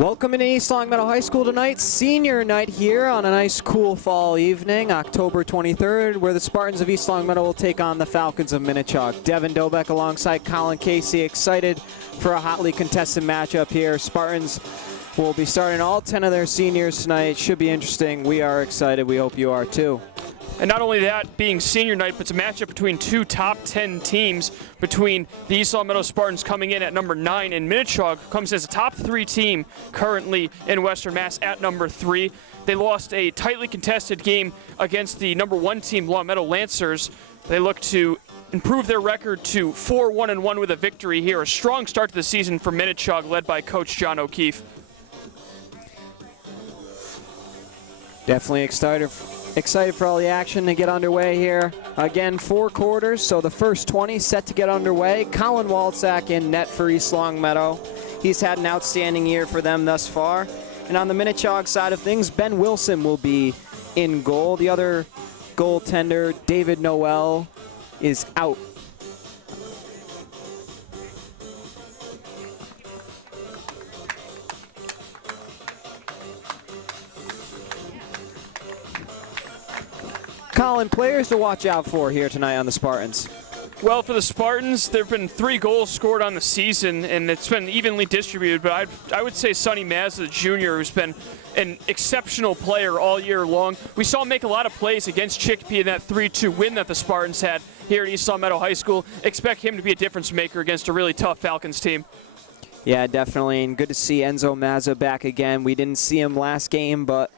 Welcome to East Longmeadow High School tonight. Senior night here on a nice cool fall evening, October 23rd, where the Spartans of East Longmeadow will take on the Falcons of Minnechaug. Devin Dobeck alongside Colin Casey, excited for a hotly contested matchup here. Spartans will be starting all 10 of their seniors tonight. Should be interesting. We are excited. We hope you are too. And not only that being senior night, but it's a matchup between two top 10 teams, between the East Longmeadow Spartans coming in at number 9 and Minnechaug comes as a top 3 team currently in Western Mass at number 3. They lost a tightly contested game against the number 1 team, Longmeadow Lancers. They look to improve their record to 4-1-1 with a victory here. A strong start to the season for Minnechaug, led by Coach John O'Keefe. Definitely excited for all the action to get underway here. Again, 4 quarters, so the first 20 set to get underway. Colin Walczak in net for East Longmeadow. He's had an outstanding year for them thus far. And on the Minnechaug side of things, Ben Wilson will be in goal. The other goaltender, David Noel, is out. Colin, players to watch out for here tonight on the Spartans. Well, for the Spartans, there have been 3 goals scored on the season, and it's been evenly distributed, but I would say Sonny Mazza Jr., who's been an exceptional player all year long. We saw him make a lot of plays against Chicopee in that 3-2 win that the Spartans had here at East Longmeadow High School. Expect him to be a difference maker against a really tough Falcons team. Yeah, definitely, and good to see Enzo Mazza back again. We didn't see him last game, but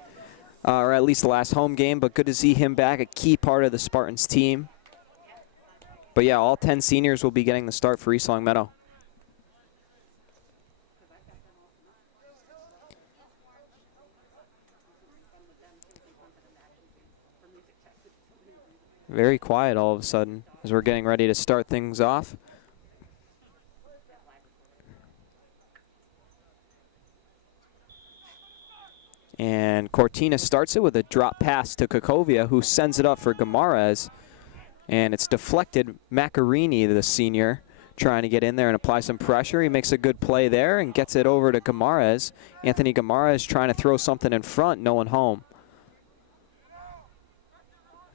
or at least the last home game, but good to see him back, a key part of the Spartans team. But yeah, all 10 seniors will be getting the start for East Longmeadow. Very quiet all of a sudden as we're getting ready to start things off. And Cortina starts it with a drop pass to Kakovia, who sends it up for Gamarez. And it's deflected. Macarini, the senior, trying to get in there and apply some pressure. He makes a good play there and gets it over to Gamarez. Anthony Gamarez trying to throw something in front, no one home.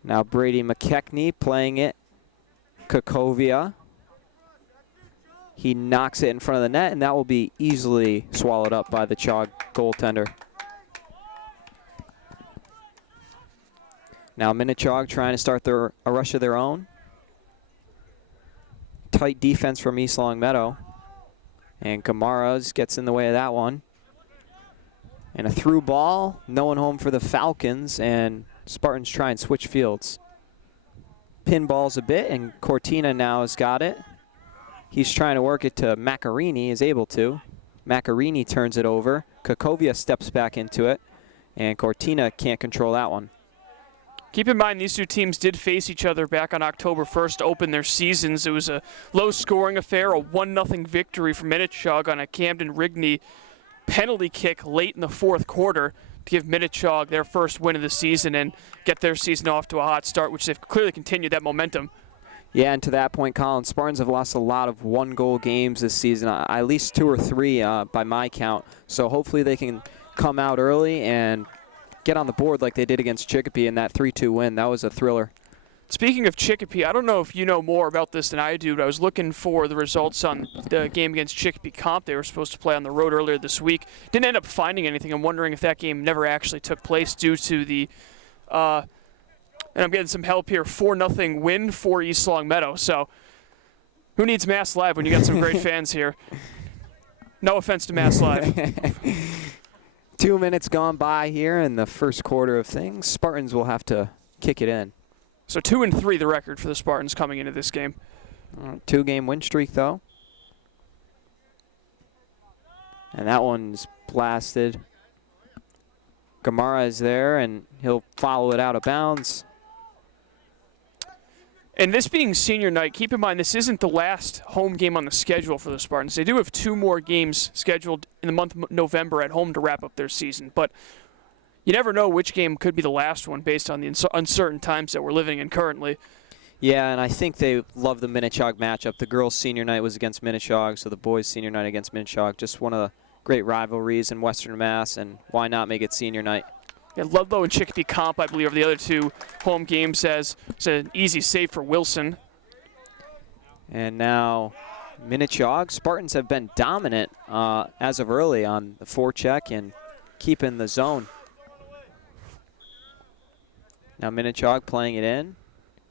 Now Brady McKechnie playing it. Kakovia. He knocks it in front of the net, and that will be easily swallowed up by the Chaug goaltender. Now Minnechaug trying to start a rush of their own. Tight defense from East Longmeadow. And Gamarez gets in the way of that one. And a through ball, no one home for the Falcons, and Spartans try and switch fields. Pinballs a bit, and Cortina now has got it. He's trying to work it to Macarini, is able to. Macarini turns it over. Kakovia steps back into it, and Cortina can't control that one. Keep in mind, these two teams did face each other back on October 1st to open their seasons. It was a low-scoring affair, a 1-0 victory for Minnechaug on a Camden Rigney penalty kick late in the 4th quarter to give Minnechaug their first win of the season and get their season off to a hot start, which they've clearly continued that momentum. Yeah, and to that point, Colin, Spartans have lost a lot of 1-goal games this season, at least 2 or 3 by my count. So hopefully they can come out early and get on the board like they did against Chicopee in that 3-2 win. That was a thriller. Speaking of Chicopee, I don't know if you know more about this than I do, but I was looking for the results on the game against Chicopee Comp. They were supposed to play on the road earlier this week. Didn't end up finding anything. I'm wondering if that game never actually took place due to the, and I'm getting some help here, 4-0 win for East Longmeadow. So who needs Mass Live when you got some great fans here? No offense to Mass Live. 2 minutes gone by here in the first quarter of things. Spartans will have to kick it in. So 2-3 the record for the Spartans coming into this game. 2-game win streak, though. And that one's blasted. Gamara is there, and he'll follow it out of bounds. And this being senior night, keep in mind this isn't the last home game on the schedule for the Spartans. They do have 2 more games scheduled in the month of November at home to wrap up their season. But you never know which game could be the last one based on the uncertain times that we're living in currently. Yeah, and I think they love the Minnechaug matchup. The girls' senior night was against Minnechaug, so the boys' senior night against Minnechaug. Just one of the great rivalries in Western Mass, and why not make it senior night? Yeah, Ludlow and Chicopee comp, I believe, are the other two home games as it's an easy save for Wilson. And now Minnechaug. Spartans have been dominant as of early on the forecheck and keeping the zone. Now Minnechaug playing it in.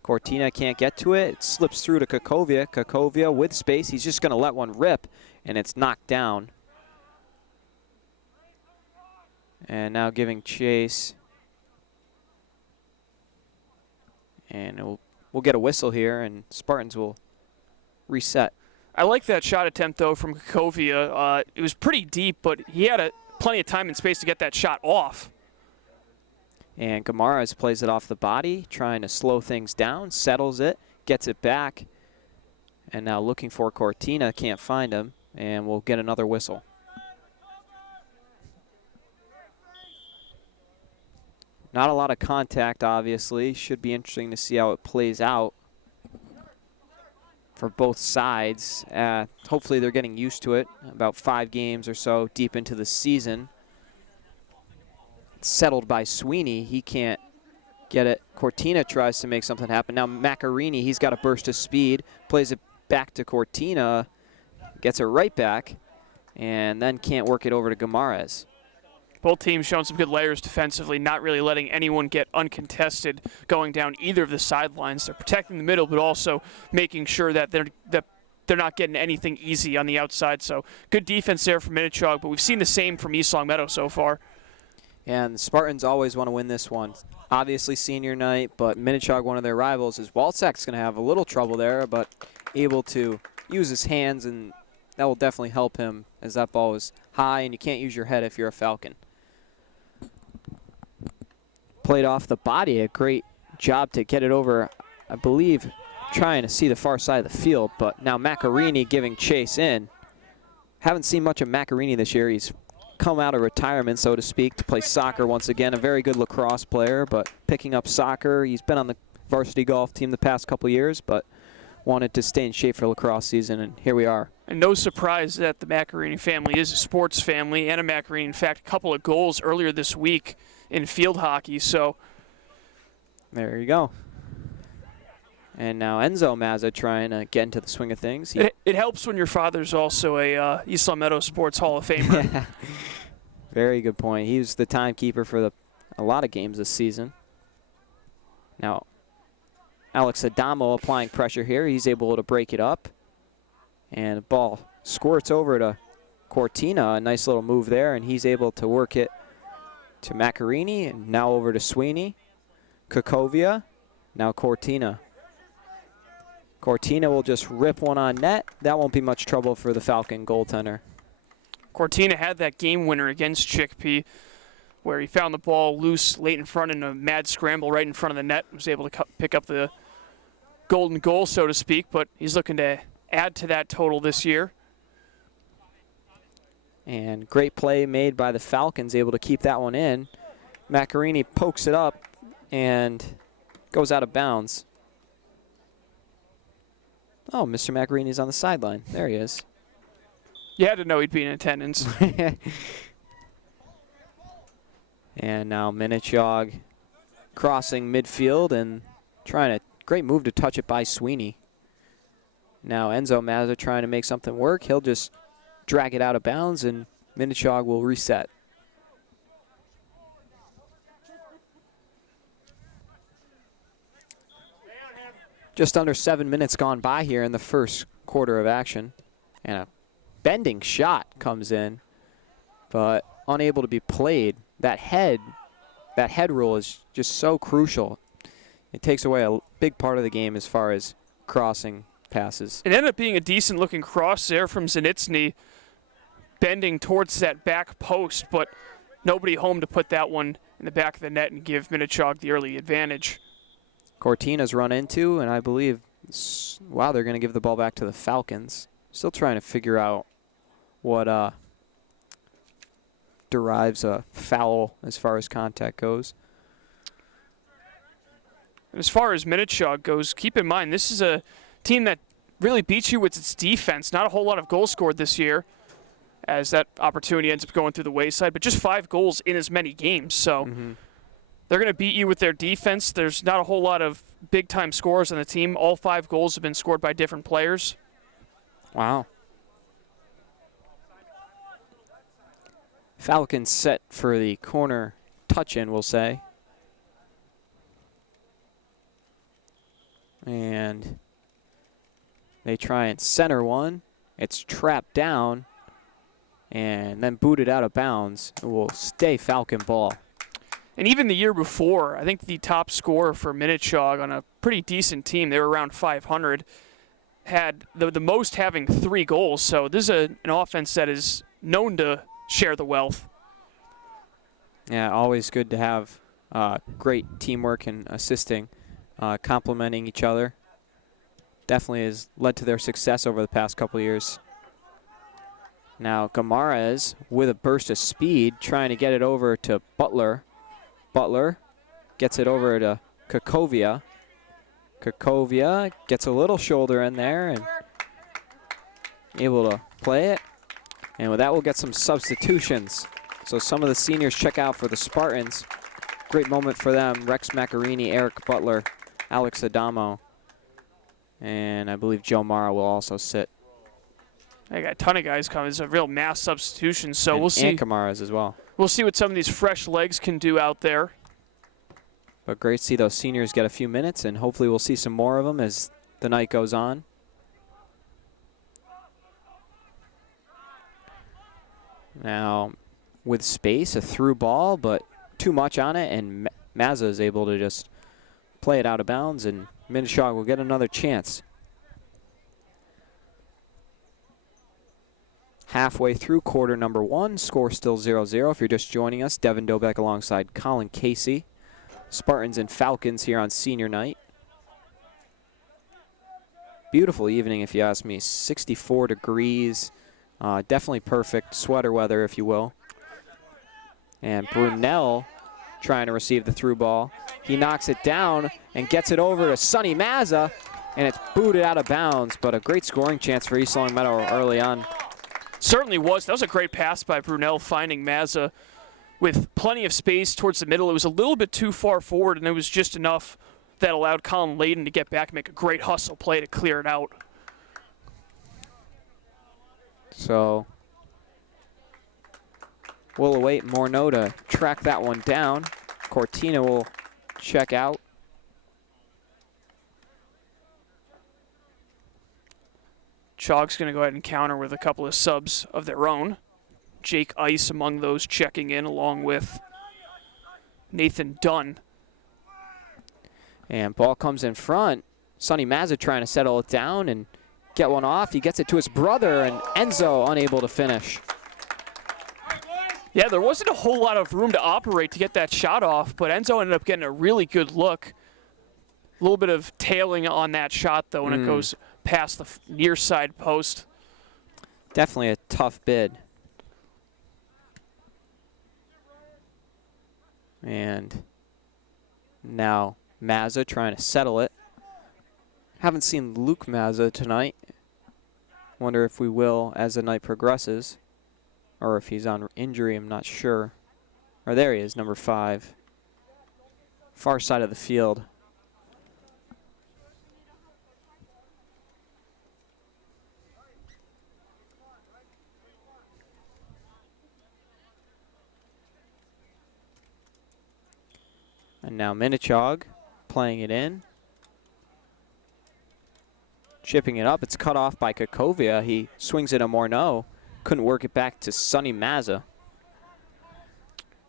Cortina can't get to it. It slips through to Kakovia. Kakovia with space. He's just going to let one rip, and it's knocked down. And now giving chase. And we'll get a whistle here, and Spartans will reset. I like that shot attempt, though, from Kakovia. It was pretty deep, but he had plenty of time and space to get that shot off. And Gamaras plays it off the body, trying to slow things down, settles it, gets it back. And now looking for Cortina, can't find him, and we'll get another whistle. Not a lot of contact, obviously. Should be interesting to see how it plays out for both sides. Hopefully they're getting used to it. About 5 games or so deep into the season. It's settled by Sweeney. He can't get it. Cortina tries to make something happen. Now Macarini, he's got a burst of speed. Plays it back to Cortina. Gets it right back. And then can't work it over to Gamares. Both teams showing some good layers defensively, not really letting anyone get uncontested going down either of the sidelines. They're protecting the middle, but also making sure that they're not getting anything easy on the outside. So good defense there from Minnechaug, but we've seen the same from East Longmeadow so far. And the Spartans always want to win this one. Obviously senior night, but Minnechaug, one of their rivals, is Walczak's going to have a little trouble there, but able to use his hands, and that will definitely help him as that ball is high, and you can't use your head if you're a Falcon. Played off the body, a great job to get it over, I believe, trying to see the far side of the field, but now Macarini giving chase in. Haven't seen much of Macarini this year. He's come out of retirement, so to speak, to play soccer once again. A very good lacrosse player, but picking up soccer. He's been on the varsity golf team the past couple years, but wanted to stay in shape for lacrosse season, and here we are. And no surprise that the Macarini family is a sports family, and a Macarini, in fact, a couple of goals earlier this week in field hockey, so. There you go. And now Enzo Mazza trying to get into the swing of things. It helps when your father's also a East Longmeadow Sports Hall of Famer. Very good point. He was the timekeeper for a lot of games this season. Now, Alex Adamo applying pressure here. He's able to break it up. And the ball squirts over to Cortina. A nice little move there, and he's able to work it to Macarini, and now over to Sweeney. Kakovia, now Cortina. Cortina will just rip one on net. That won't be much trouble for the Falcon goaltender. Cortina had that game winner against Chicopee where he found the ball loose late in front in a mad scramble right in front of the net. Was able to pick up the golden goal, so to speak, but he's looking to add to that total this year. And great play made by the Falcons, able to keep that one in. Macarini pokes it up and goes out of bounds. Oh, Mr. Macarini's on the sideline. There he is. You had to know he'd be in attendance. And now Minnechaug crossing midfield and trying to, great move to touch it by Sweeney. Now Enzo Mazza trying to make something work. He'll just drag it out of bounds, and Minnechaug will reset. Just under 7 minutes gone by here in the first quarter of action. And a bending shot comes in, but unable to be played. That head rule is just so crucial. It takes away a big part of the game as far as crossing passes. It ended up being a decent looking cross there from Zanitsny, bending towards that back post, but nobody home to put that one in the back of the net and give Minnechaug the early advantage. Cortina's run into, and I believe, wow, they're going to give the ball back to the Falcons. Still trying to figure out what derives a foul as far as contact goes. As far as Minnechaug goes, keep in mind, this is a team that really beats you with its defense. Not a whole lot of goals scored this year. as that opportunity ends up going through the wayside. But just 5 goals in as many games, so they're going to beat you with their defense. There's not a whole lot of big-time scorers on the team. All 5 goals have been scored by different players. Wow. Falcons set for the corner touch-in, we'll say. And they try and center one. It's trapped down and then booted out of bounds. It will stay Falcon ball. And even the year before, I think the top scorer for Minnechaug on a pretty decent team, they were around 500, had the most having 3 goals. So this is an offense that is known to share the wealth. Yeah, always good to have great teamwork and assisting, complementing each other. Definitely has led to their success over the past couple of years. Now Gamarez with a burst of speed, trying to get it over to Butler. Butler gets it over to Kakovia. Kakovia gets a little shoulder in there and able to play it. And with that, we'll get some substitutions. So some of the seniors check out for the Spartans. Great moment for them. Rex Macarini, Eric Butler, Alex Adamo. And I believe Joe Mara will also sit. They got a ton of guys coming. It's a real mass substitution, so and, we'll see. And Kamara's as well. We'll see what some of these fresh legs can do out there. But great to see those seniors get a few minutes, and hopefully we'll see some more of them as the night goes on. Now, with space, a through ball, but too much on it, and Mazza is able to just play it out of bounds, and Minnechaug will get another chance. Halfway through quarter number 1, score still 0-0. If you're just joining us, Devin Dobeck alongside Colin Casey. Spartans and Falcons here on senior night. Beautiful evening, if you ask me. 64 degrees. Definitely perfect sweater weather, if you will. And Brunel trying to receive the through ball. He knocks it down and gets it over to Sonny Mazza, and it's booted out of bounds, but a great scoring chance for East Long Meadow early on. Certainly was. That was a great pass by Brunel, finding Mazza with plenty of space towards the middle. It was a little bit too far forward, and it was just enough that allowed Colin Layden to get back and make a great hustle play to clear it out. So we'll await Morneau to track that one down. Cortina will check out. Chaug's going to go ahead and counter with a couple of subs of their own. Jake Ice among those checking in, along with Nathan Dunn. And ball comes in front. Sonny Mazza trying to settle it down and get one off. He gets it to his brother, and Enzo unable to finish. Yeah, there wasn't a whole lot of room to operate to get that shot off, but Enzo ended up getting a really good look. A little bit of tailing on that shot, though, when it goes past the near side post. Definitely a tough bid. And now Mazza trying to settle it. Haven't seen Luke Mazza tonight. Wonder if we will as the night progresses. Or if he's on injury, I'm not sure. Or there he is, number 5. Far side of the field. And now Minnechaug playing it in. Chipping it up. It's cut off by Kakovia. He swings it to Morneau. Couldn't work it back to Sonny Mazza.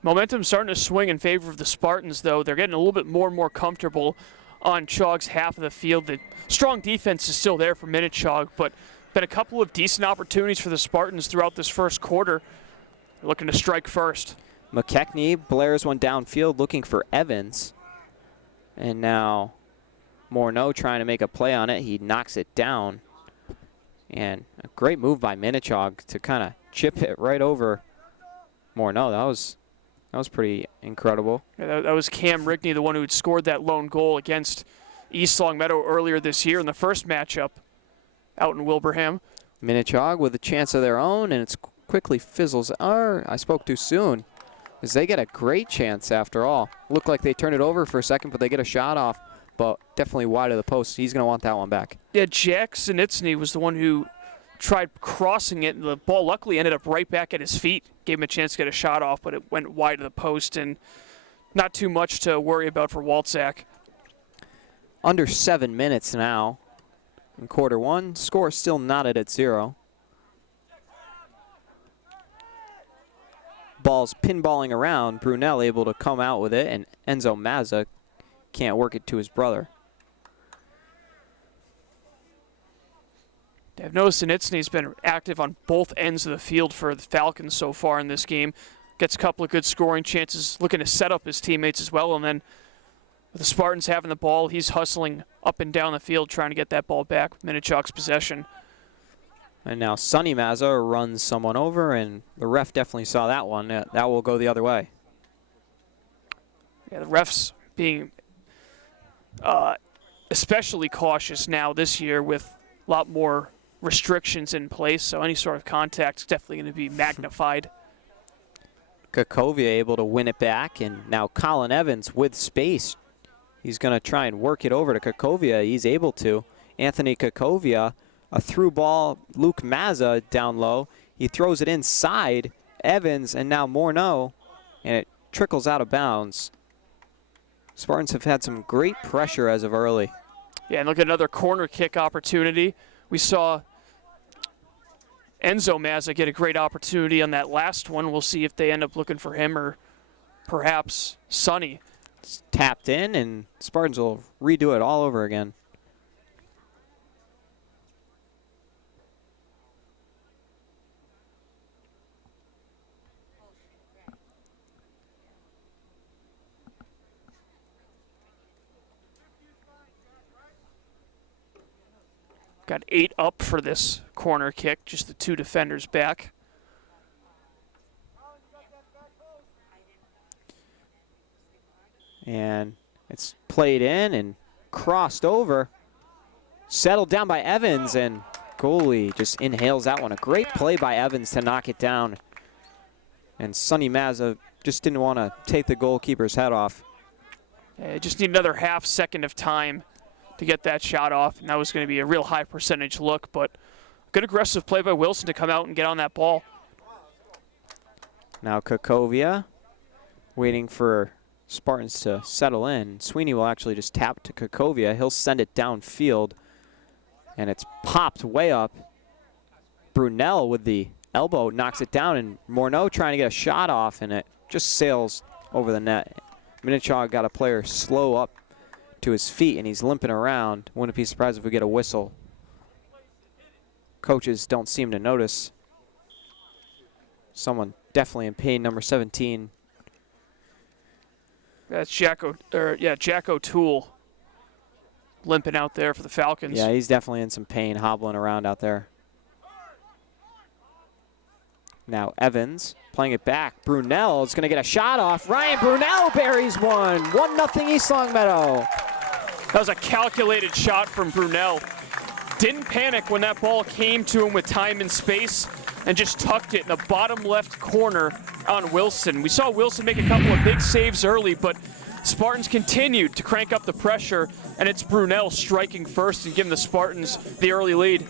Momentum starting to swing in favor of the Spartans, though. They're getting a little bit more and more comfortable on Chaug's half of the field. The strong defense is still there for Minnechaug, but been a couple of decent opportunities for the Spartans throughout this first quarter. They're looking to strike first. McKechnie blares one downfield looking for Evans. And now Morneau trying to make a play on it. He knocks it down. And a great move by Minnechaug to kind of chip it right over Morneau. That was pretty incredible. Yeah, that was Cam Rigney, the one who had scored that lone goal against East Long Meadow earlier this year in the first matchup out in Wilbraham. Minnechaug with a chance of their own, and it's quickly fizzles. I spoke too soon, as they get a great chance after all. Looked like they turned it over for a second, but they get a shot off, but definitely wide of the post. He's going to want that one back. Yeah, Jack Sinitsny was the one who tried crossing it, and the ball luckily ended up right back at his feet. Gave him a chance to get a shot off, but it went wide of the post, and not too much to worry about for Walczak. Under 7 minutes now in quarter one. Score still knotted at 0. Ball's pinballing around. Brunel able to come out with it, and Enzo Mazza can't work it to his brother. I've noticed Sinitsny's been active on both ends of the field for the Falcons so far in this game. Gets a couple of good scoring chances, looking to set up his teammates as well. And then with the Spartans having the ball, he's hustling up and down the field trying to get that ball back. Minnechaug's possession. And now Sonny Mazza runs someone over, and the ref definitely saw that one. That will go the other way. Yeah, the refs being especially cautious now this year with a lot more restrictions in place, so any sort of contact is definitely going to be magnified. Kakovia able to win it back, and now Colin Evans with space. He's going to try and work it over to Kakovia. He's able to. Anthony Kakovia, a through ball. Luke Mazza down low. He throws it inside. Evans, and now Morneau, and it trickles out of bounds. Spartans have had some great pressure as of early. Yeah, and look at another corner kick opportunity. We saw Enzo Mazza get a great opportunity on that last one. We'll see if they end up looking for him or perhaps Sonny. It's tapped in, and Spartans will redo it all over again. Got 8 up for this corner kick, just the 2 defenders back. And it's played in and crossed over. Settled down by Evans, and goalie just inhales that one. A great play by Evans to knock it down. And Sonny Mazza just didn't want to take the goalkeeper's head off. Just need another half second of time to get that shot off, and that was going to be a real high percentage look, but good aggressive play by Wilson to come out and get on that ball. Now Kakovia waiting for Spartans to settle in. Sweeney will actually just tap to Kakovia. He'll send it downfield, and it's popped way up. Brunel with the elbow knocks it down, and Morneau trying to get a shot off, and it just sails over the net. Minnechaug got a player slow up to his feet, and he's limping around. Wouldn't be surprised if we get a whistle. Coaches don't seem to notice. Someone definitely in pain, number 17. That's Jack O'Toole limping out there for the Falcons. Yeah, he's definitely in some pain, hobbling around out there. Now Evans playing it back. Brunel is going to get a shot off. Ryan Brunel buries one. 1-0 East Longmeadow. That was a calculated shot from Brunel. Didn't panic when that ball came to him with time and space, and just tucked it in the bottom left corner on Wilson. We saw Wilson make a couple of big saves early, but Spartans continued to crank up the pressure, and it's Brunel striking first and giving the Spartans the early lead.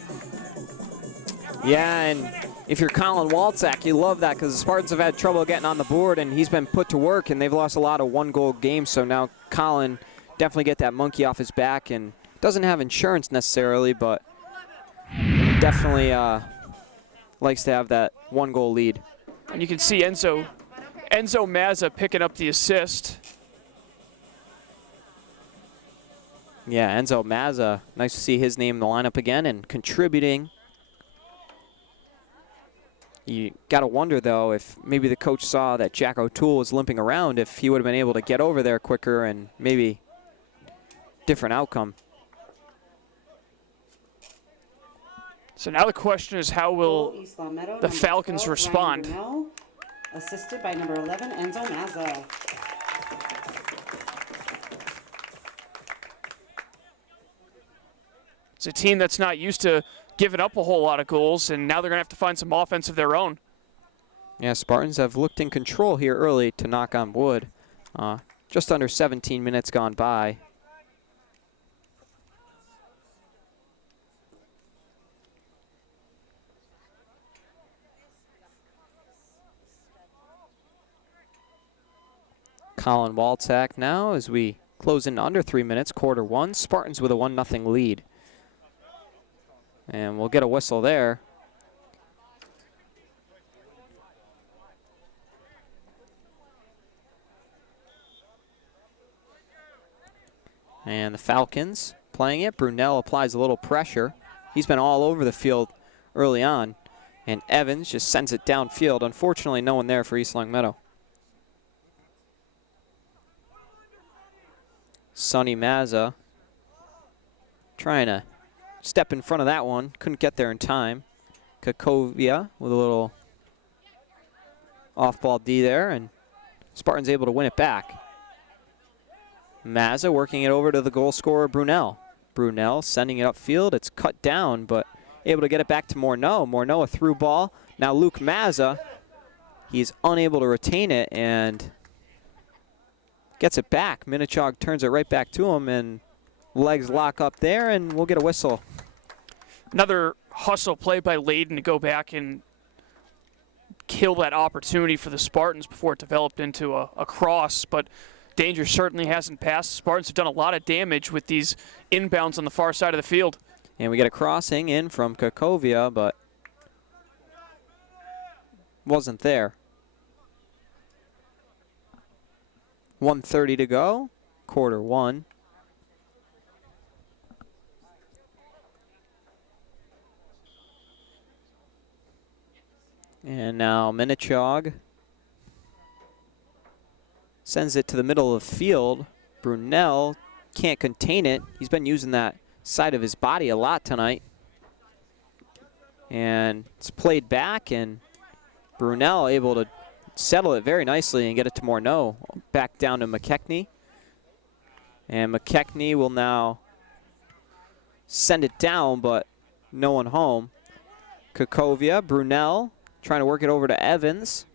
Yeah, and if you're Colin Walczak, you love that, because the Spartans have had trouble getting on the board, and he's been put to work, and they've lost a lot of one-goal games. So now Colin definitely get that monkey off his back, and doesn't have insurance necessarily, but definitely likes to have that 1-goal lead. And you can see Enzo Mazza picking up the assist. Yeah, Enzo Mazza, nice to see his name in the lineup again and contributing. You got to wonder, though, if maybe the coach saw that Jack O'Toole was limping around, if he would have been able to get over there quicker and maybe different outcome. So now the question is, how will the Falcons 12, respond? Brunel, assisted by number 11, Enzo Mazza. It's a team that's not used to giving up a whole lot of goals, and now they're going to have to find some offense of their own. Yeah, Spartans have looked in control here early, to knock on wood. Just under 17 minutes gone by. Colin Walczak now as we close in under 3 minutes, quarter one. Spartans with a 1-0 lead. And we'll get a whistle there. And the Falcons playing it. Brunel applies a little pressure. He's been all over the field early on. And Evans just sends it downfield. Unfortunately, no one there for East Longmeadow. Sonny Mazza trying to step in front of that one. Couldn't get there in time. Kakovia with a little off-ball D there, and Spartans able to win it back. Mazza working it over to the goal scorer, Brunel. Brunel sending it upfield. It's cut down, but able to get it back to Morneau. Morneau a through ball. Now Luke Mazza, he's unable to retain it and gets it back. Minnechaug turns it right back to him, and legs lock up there, and we'll get a whistle. Another hustle play by Layden to go back and kill that opportunity for the Spartans before it developed into a cross, but danger certainly hasn't passed. Spartans have done a lot of damage with these inbounds on the far side of the field. And we get a crossing in from Kakovia, but wasn't there. 1:30 to go, quarter one. And now Minnechaug sends it to the middle of the field. Brunel can't contain it. He's been using that side of his body a lot tonight. And it's played back, and Brunel able to settle it very nicely and get it to Morneau. Back down to McKechnie. And McKechnie will now send it down, but no one home. Kakovia, Brunel trying to work it over to Evans.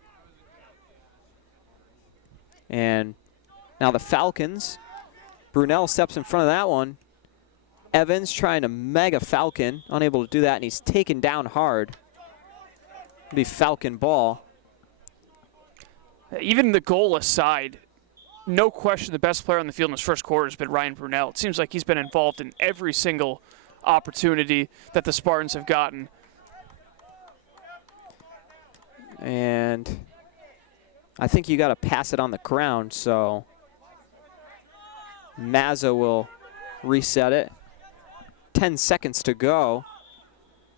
And now the Falcons. Brunel steps in front of that one. Evans trying to mega Falcon, unable to do that, and he's taken down hard. It'll be Falcon ball. Even the goal aside, no question the best player on the field in this first quarter has been Ryan Brunel. It seems like he's been involved in every single opportunity that the Spartans have gotten. And I think you got to pass it on the ground, so Mazza will reset it. 10 seconds to go.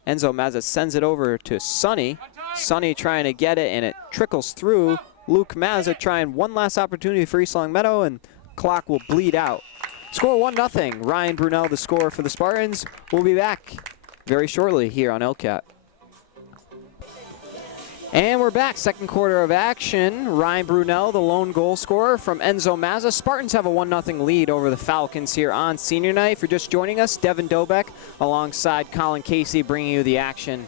Enzo Mazza sends it over to Sonny. Sonny trying to get it, and it trickles through. Luke Mazza trying one last opportunity for East Longmeadow, and clock will bleed out. Score 1-0. Ryan Brunel, the scorer for the Spartans. We'll be back very shortly here on LCAT. And we're back, second quarter of action. Ryan Brunel, the lone goal scorer from Enzo Mazza. Spartans have a 1-0 lead over the Falcons here on senior night. If you're just joining us, Devin Dobeck alongside Colin Casey bringing you the action.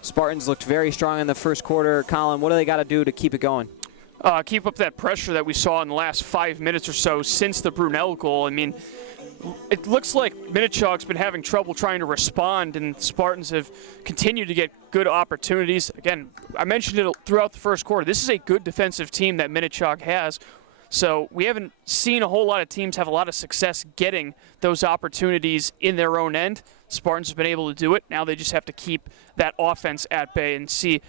Spartans looked very strong in the first quarter. Colin, what do they got to do to keep it going? Keep up that pressure that we saw in the last 5 minutes or so since the Brunel goal. I mean, it looks like Minnechaug's been having trouble trying to respond, and Spartans have continued to get good opportunities. Again, I mentioned it throughout the first quarter. This is a good defensive team that Minnechaug has, so we haven't seen a whole lot of teams have a lot of success getting those opportunities in their own end. Spartans have been able to do it. Now they just have to keep that offense at bay and see.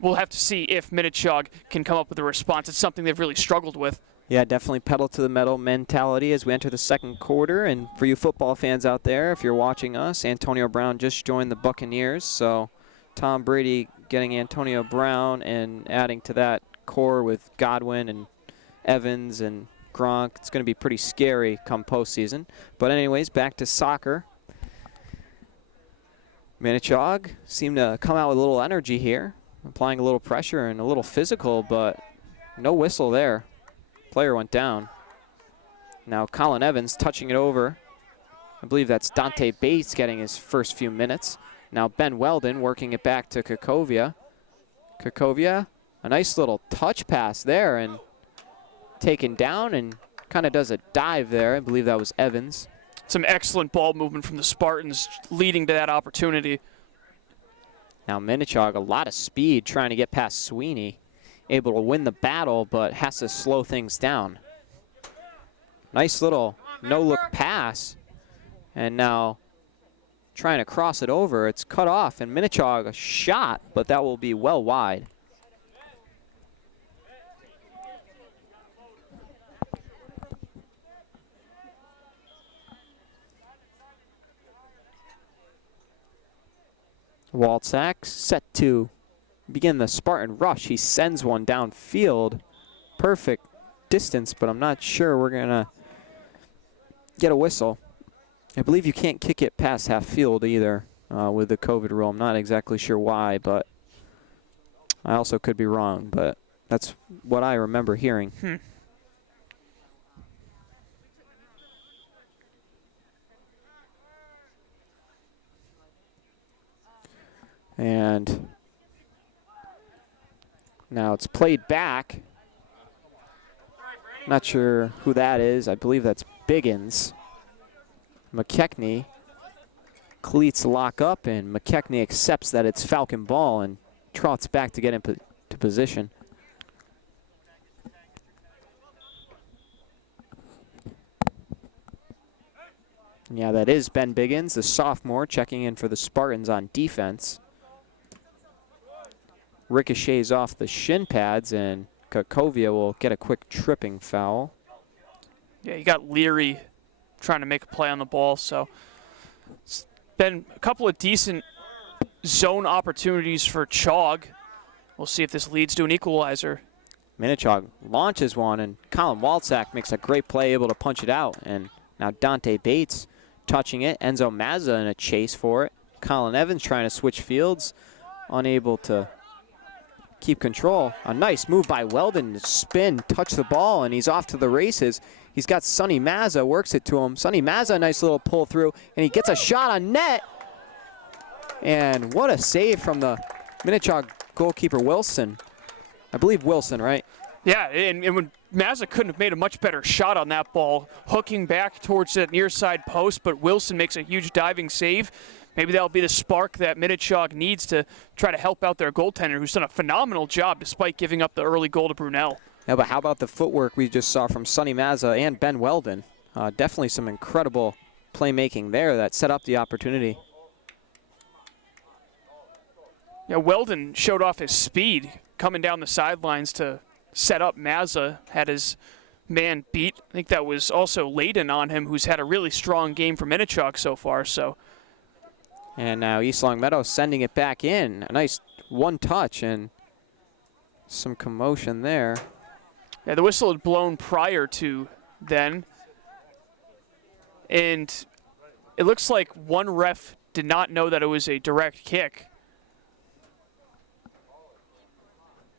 We'll have to see if Minnechaug can come up with a response. It's something they've really struggled with. Yeah, definitely pedal to the metal mentality as we enter the second quarter. And for you football fans out there, if you're watching us, Antonio Brown just joined the Buccaneers. So Tom Brady getting Antonio Brown and adding to that core with Godwin and Evans and Gronk. It's going to be pretty scary come postseason. But anyways, back to soccer. Minnechaug seemed to come out with a little energy here, applying a little pressure and a little physical, but no whistle there. Player went down. Now Colin Evans touching it over. I believe that's Dante Bates getting his first few minutes. Now Ben Weldon working it back to Kakovia. Kakovia a nice little touch pass there and taken down, and kind of does a dive there. I believe that was Evans. Some excellent ball movement from the Spartans leading to that opportunity. Now Minnechaug, a lot of speed trying to get past Sweeney. Able to win the battle, but has to slow things down. Nice little no-look pass. And now trying to cross it over. It's cut off, and Minnechaug a shot, but that will be well wide. Walczak set to begin the Spartan rush. He sends one downfield. Perfect distance, but I'm not sure we're going to get a whistle. I believe you can't kick it past half field either with the COVID rule. I'm not exactly sure why, but I also could be wrong, but that's what I remember hearing. And now it's played back. Not sure who that is. I believe that's Biggins. McKechnie. Cleats lock up, and McKechnie accepts that it's Falcon ball and trots back to get into position. Yeah, that is Ben Biggins, the sophomore, checking in for the Spartans on defense. Ricochets off the shin pads, and Kakovia will get a quick tripping foul. Yeah, you got Leary trying to make a play on the ball, so it's been a couple of decent zone opportunities for Chaug. We'll see if this leads to an equalizer. Minnechaug launches one, and Colin Walczak makes a great play, able to punch it out. And now Dante Bates touching it. Enzo Mazza in a chase for it. Colin Evans trying to switch fields, unable to keep control. A nice move by Weldon to spin, touch the ball, and he's off to the races. He's got Sonny Mazza, works it to him. Sonny Mazza, a nice little pull through, and he gets a shot on net. And what a save from the Minnechaug goalkeeper, Wilson. I believe Wilson, right? Yeah, and when Mazza couldn't have made a much better shot on that ball, hooking back towards that near side post, but Wilson makes a huge diving save. Maybe that'll be the spark that Minnechaug needs to try to help out their goaltender, who's done a phenomenal job despite giving up the early goal to Brunel. Yeah, but how about the footwork we just saw from Sonny Mazza and Ben Weldon? Definitely some incredible playmaking there that set up the opportunity. Yeah, Weldon showed off his speed coming down the sidelines to set up Mazza, had his man beat. I think that was also Layden on him, who's had a really strong game for Minnechaug so far. And now East Long Meadow sending it back in. A nice one touch and some commotion there. Yeah, the whistle had blown prior to then. And it looks like one ref did not know that it was a direct kick.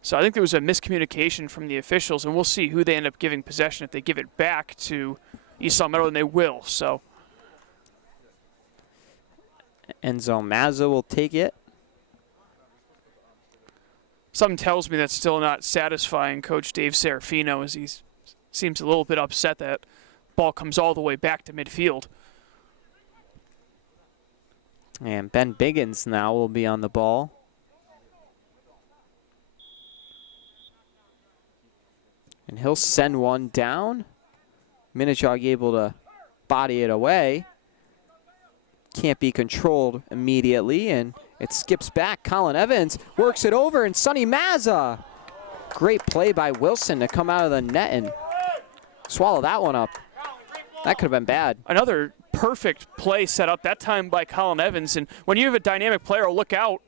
So I think there was a miscommunication from the officials, and we'll see who they end up giving possession. If they give it back to East Long Meadow, then they will. So Enzo Mazza will take it. Something tells me that's still not satisfying Coach Dave Serafino, as he seems a little bit upset that ball comes all the way back to midfield. And Ben Biggins now will be on the ball. And he'll send one down. Minnechaug able to body it away. Can't be controlled immediately, and it skips back. Colin Evans works it over, and Sonny Mazza. Great play by Wilson to come out of the net and swallow that one up. That could have been bad. Another perfect play set up, that time by Colin Evans. And when you have a dynamic player, look out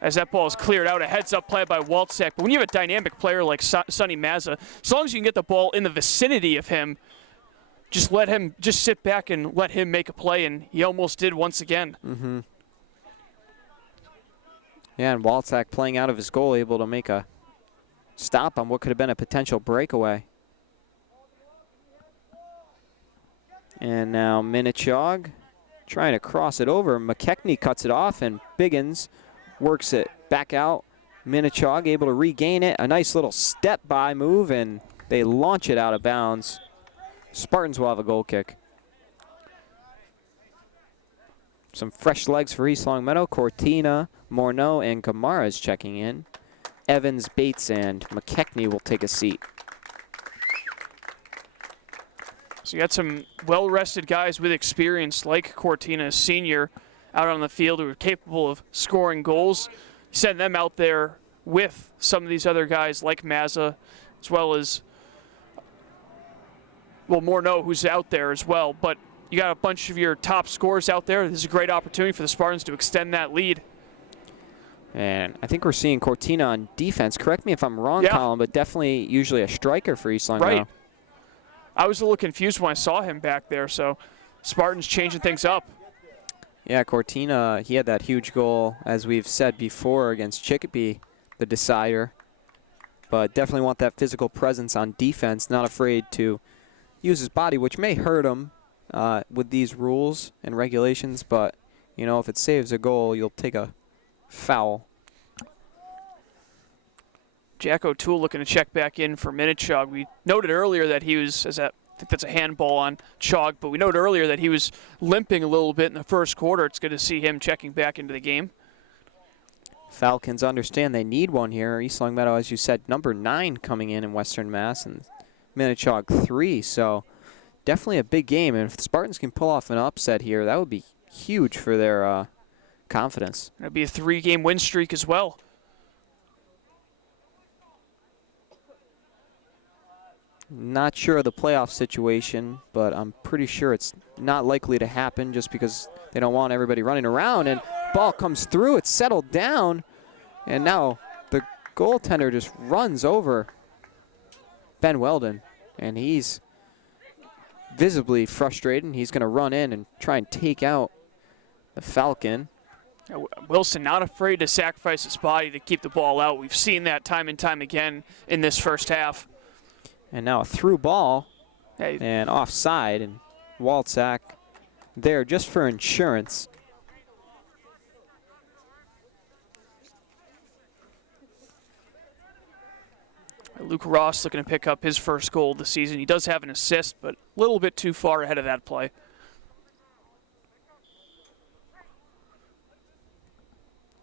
as that ball is cleared out. A heads-up play by Walczak. But when you have a dynamic player like Sonny Mazza, as long as you can get the ball in the vicinity of him, just let him just sit back and let him make a play, and he almost did once again. Yeah, and Walczak playing out of his goal, able to make a stop on what could have been a potential breakaway. And now Minnechaug trying to cross it over. McKechnie cuts it off, and Biggins works it back out Minnechaug able to regain it. A nice little step-by move, and they launch it out of bounds. Spartans will have a goal kick. Some fresh legs for East Longmeadow. Cortina, Morneau, and Gamara is checking in. Evans, Bates, and McKechnie will take a seat. So you got some well-rested guys with experience like Cortina, a senior, out on the field who are capable of scoring goals. You send them out there with some of these other guys like Mazza, as well as, well, Morneau, who's out there as well. But you got a bunch of your top scorers out there. This is a great opportunity for the Spartans to extend that lead. And I think we're seeing Cortina on defense. Correct me if I'm wrong, Yeah. Colin, but definitely usually a striker for East Longmeadow. Right. I was a little confused when I saw him back there, so Spartans changing things up. Yeah, Cortina, he had that huge goal, as we've said before, against Chicopee, the decider. But definitely want that physical presence on defense, not afraid to use his body, which may hurt him with these rules and regulations. But, you know, if it saves a goal, you'll take a foul. Jack O'Toole looking to check back in for Minnechaug. We noted earlier that he was, I think that's a handball on Chaug, but we noted earlier that he was limping a little bit in the first quarter. It's good to see him checking back into the game. Falcons understand they need one here. East Longmeadow, as you said, number 9 coming in Western Mass, and Minnechaug 3. So definitely a big game. And if the Spartans can pull off an upset here, that would be huge for their confidence. It'll be a 3-game win streak as well. Not sure of the playoff situation, but I'm pretty sure it's not likely to happen just because they don't want everybody running around. And ball comes through, it's settled down, and now the goaltender just runs over Ben Weldon, and he's visibly frustrated. He's going to run in and try and take out the Falcon. Wilson not afraid to sacrifice his body to keep the ball out. We've seen that time and time again in this first half. And now a through ball and offside, and Walczak there just for insurance. Luke Ross looking to pick up his first goal of the season. He does have an assist, but a little bit too far ahead of that play.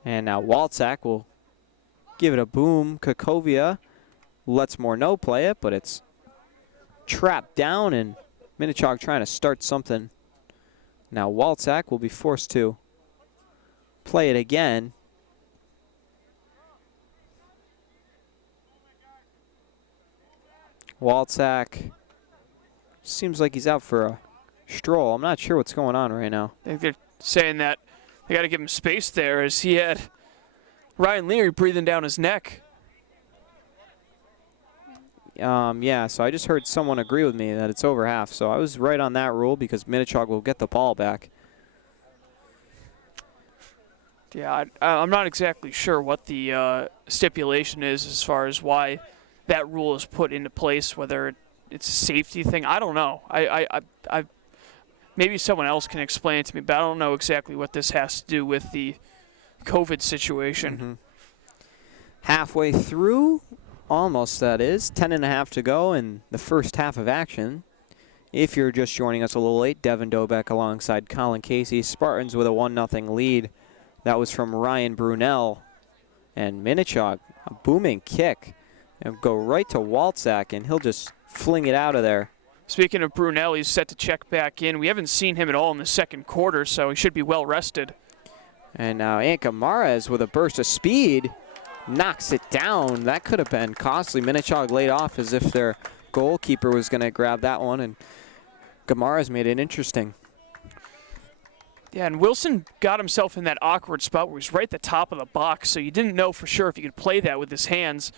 And now Walczak will give it a boom. Kakovia lets Morneau play it, but it's trapped down, and Minnechaug trying to start something. Now Walczak will be forced to play it again. Walczak seems like he's out for a stroll. I'm not sure what's going on right now. I think they're saying that they got to give him space there, as he had Ryan Leary breathing down his neck. Yeah, so I just heard someone agree with me that it's over half. So I was right on that rule because Minnechaug will get the ball back. Yeah, I'm not exactly sure what the stipulation is as far as why that rule is put into place, whether it's a safety thing. I don't know. I maybe someone else can explain it to me, but I don't know exactly what this has to do with the COVID situation. Mm-hmm. Halfway through, almost that is, 10.5 to go in the first half of action. If you're just joining us a little late, Devin Dobeck alongside Colin Casey. Spartans with a 1-0 lead. That was from Ryan Brunel. And Minnechaug, a booming kick. And go right to Walczak, and he'll just fling it out of there. Speaking of Brunel, he's set to check back in. We haven't seen him at all in the second quarter, so he should be well rested. And now Anka Mares with a burst of speed knocks it down. That could have been costly. Minnechaug laid off as if their goalkeeper was going to grab that one, and Gamara's made it interesting. Yeah, and Wilson got himself in that awkward spot where he's right at the top of the box, so you didn't know for sure if he could play that with his hands.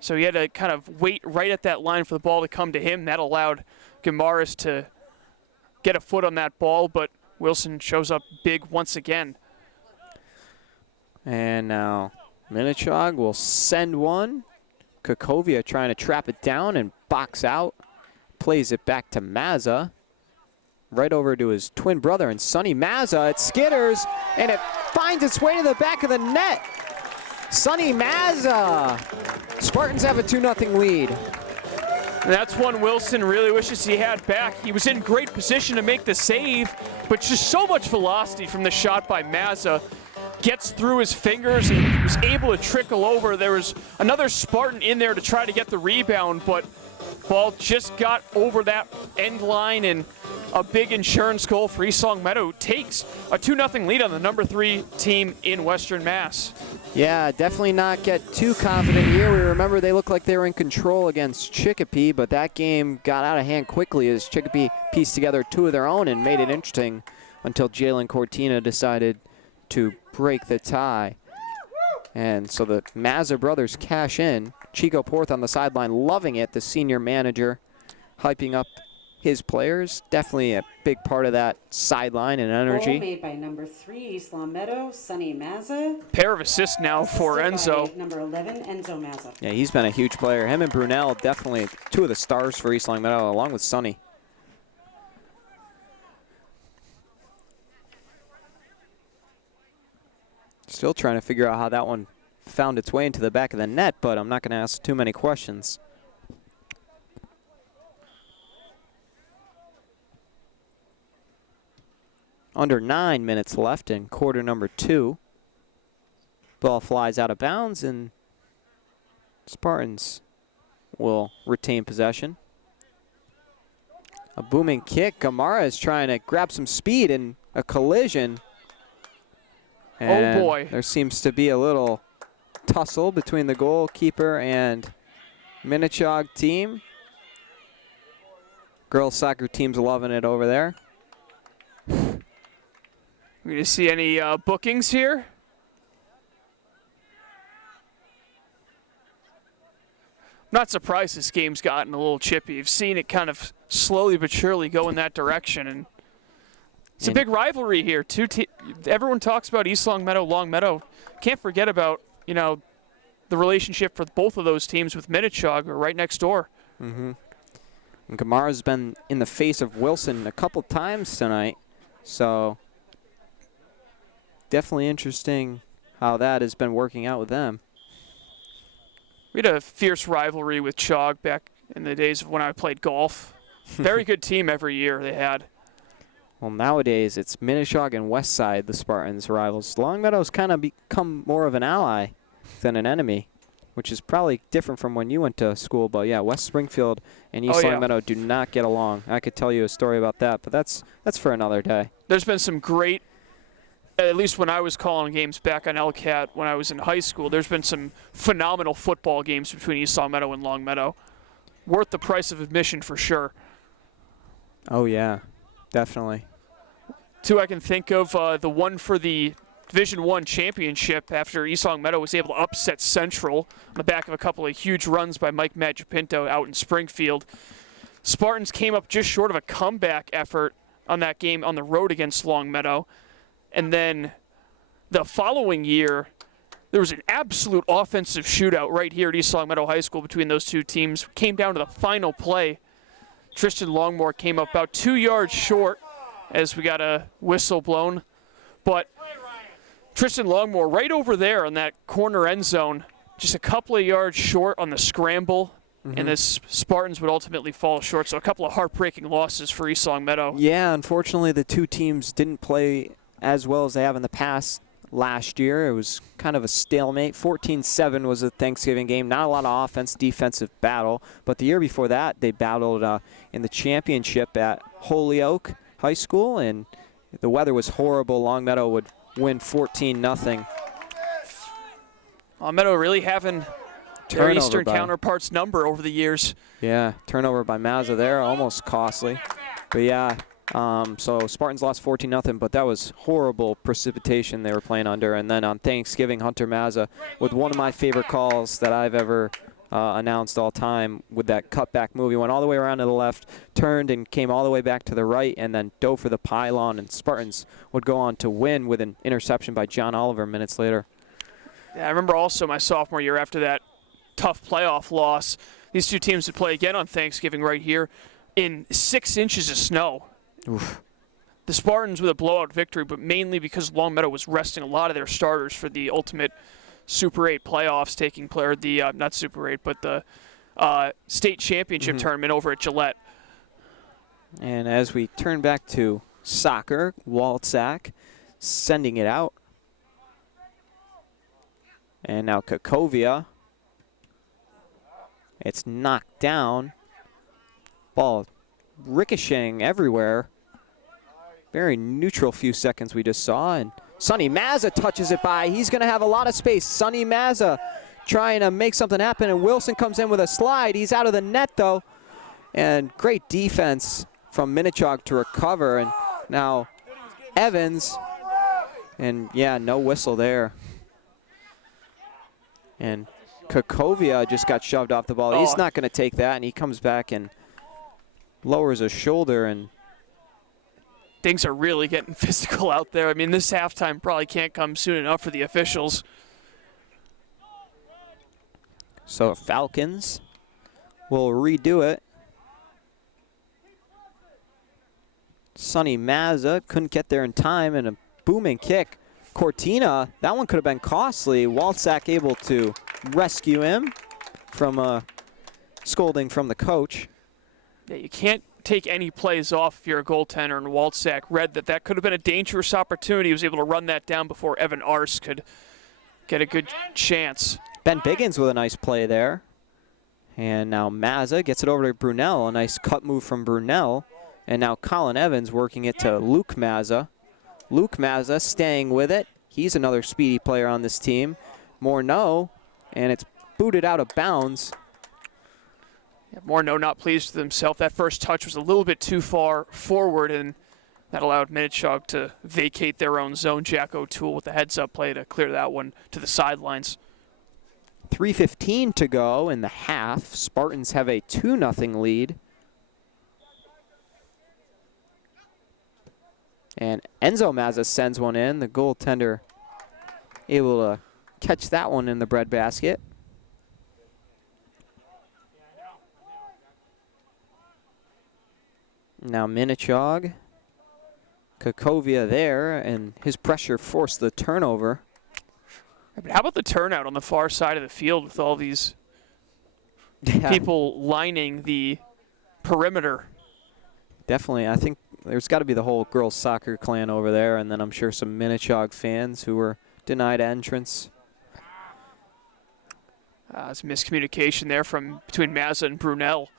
So he had to kind of wait right at that line for the ball to come to him. That allowed Gamaris to get a foot on that ball, but Wilson shows up big once again. And now Minnechaug will send one. Kakovia trying to trap it down and box out. Plays it back to Mazza. Right over to his twin brother and Sonny Mazza. It skitters, and it finds its way to the back of the net. Sonny Mazza. Spartans have a 2-0 lead. And that's one Wilson really wishes he had back. He was in great position to make the save, but just so much velocity from the shot by Mazza. Gets through his fingers and was able to trickle over. There was another Spartan in there to try to get the rebound, but ball just got over that end line, and a big insurance goal for East Long Meadow, who takes a 2-0 lead on the number 3 team in Western Mass. Yeah, definitely not get too confident here. We remember they looked like they were in control against Chicopee, but that game got out of hand quickly as Chicopee pieced together 2 of their own and made it interesting until Jalen Cortina decided to break the tie. And so the Mazza brothers cash in. Chico Porth on the sideline loving it, the senior manager hyping up his players. Definitely a big part of that sideline and energy. Goal made by number 3, East Long Meadow, Sonny Mazza. Pair of assists now for Assisted by Enzo. number 11, Enzo Mazza. Yeah, he's been a huge player. Him and Brunel, definitely 2 of the stars for East Long Meadow, along with Sonny. Still trying to figure out how that one found its way into the back of the net, but I'm not going to ask too many questions. Under 9 minutes left in quarter number 2. Ball flies out of bounds, and Spartans will retain possession. A booming kick. Gamara is trying to grab some speed in a collision. And oh boy. There seems to be a little tussle between the goalkeeper and Minnechaug team. Girls soccer team's loving it over there. We going to see any bookings here? Not surprised this game's gotten a little chippy. You've seen it kind of slowly but surely go in that direction, and it's a big rivalry here. Everyone talks about East Long Meadow, Long Meadow. Can't forget about, you know, the relationship for both of those teams with Minnechaug, are right next door. Mm-hmm. And Gamara's been in the face of Wilson a couple times tonight, so definitely interesting how that has been working out with them. We had a fierce rivalry with Chaug back in the days of when I played golf. Very good team every year they had. Well, nowadays it's Minnechaug and Westside, the Spartans' rivals. Long Meadow's kind of become more of an ally than an enemy, which is probably different from when you went to school. But yeah, West Springfield and East Long Meadow do not get along. I could tell you a story about that, but that's for another day. There's been some great, at least when I was calling games back on LCAT when I was in high school, there's been some phenomenal football games between East Long Meadow and Long Meadow. Worth the price of admission for sure. Oh, yeah, definitely. 2 I can think of, the one for the Division I championship after East Long Meadow was able to upset Central on the back of a couple of huge runs by Mike Magipinto out in Springfield. Spartans came up just short of a comeback effort on that game on the road against Long Meadow. And then the following year, there was an absolute offensive shootout right here at East Long Meadow High School between those two teams. Came down to the final play. Tristan Longmore came up about 2 yards short as we got a whistle blown. But Tristan Longmore right over there on that corner end zone, just a couple of yards short on the scramble. And the Spartans would ultimately fall short. So a couple of heartbreaking losses for East Long Meadow. Yeah, unfortunately the two teams didn't play as well as they have in the past. Last year, it was kind of a stalemate. 14-7 was a Thanksgiving game. Not a lot of offense, defensive battle. But the year before that, they battled in the championship at Holyoke High School, and the weather was horrible. Long Meadow would win 14-0. Long Meadow really having their Eastern counterparts number over the years. Yeah, turnover by Mazza there, almost costly. But yeah. So Spartans lost 14-0, but that was horrible precipitation they were playing under. And then on Thanksgiving, Hunter Mazza with one of my favorite calls that I've ever announced all time with that cutback move. He went all the way around to the left, turned and came all the way back to the right, and then dove for the pylon. And Spartans would go on to win with an interception by John Oliver minutes later. Yeah, I remember also my sophomore year after that tough playoff loss, these two teams would play again on Thanksgiving right here in 6 inches of snow. Oof. The Spartans with a blowout victory, but mainly because Long Meadow was resting a lot of their starters for the ultimate Super 8 playoffs taking place, not Super 8, but the state championship tournament over at Gillette. And as we turn back to soccer, Waltsack sending it out. And now Kakovia. It's knocked down. Ball ricocheting everywhere. Very neutral few seconds we just saw. And Sonny Mazza touches it by. He's going to have a lot of space. Sonny Mazza trying to make something happen. And Wilson comes in with a slide. He's out of the net, though. And great defense from Minnechaug to recover. And now Evans. And, yeah, no whistle there. And Kakovia just got shoved off the ball. He's not going to take that, and he comes back and lowers his shoulder. And things are really getting physical out there. I mean, this halftime probably can't come soon enough for the officials. So Falcons will redo it. Sonny Mazza couldn't get there in time, and a booming kick. Cortina, that one could have been costly. Waltsack able to rescue him from a scolding from the coach. Yeah, you can't take any plays off if you're a goaltender, and Waltsack read that could have been a dangerous opportunity. He was able to run that down before Evan Ars could get a good chance. Ben Biggins with a nice play there. And now Mazza gets it over to Brunel. A nice cut move from Brunel. And now Colin Evans working it to Luke Mazza. Luke Mazza staying with it. He's another speedy player on this team. Morneau, and it's booted out of bounds. Yeah, Morneau not pleased with himself. That first touch was a little bit too far forward, and that allowed Minnechaug to vacate their own zone. Jack O'Toole with the heads-up play to clear that one to the sidelines. 3:15 to go in the half. Spartans have a 2-0 lead. And Enzo Mazza sends one in. The goaltender able to catch that one in the breadbasket. Now Minnechaug. Kakovia there, and his pressure forced the turnover. But how about the turnout on the far side of the field with all these people lining the perimeter? Definitely. I think there's got to be the whole girls soccer clan over there, and then I'm sure some Minnechaug fans who were denied entrance. Some miscommunication there between Mazza and Brunel.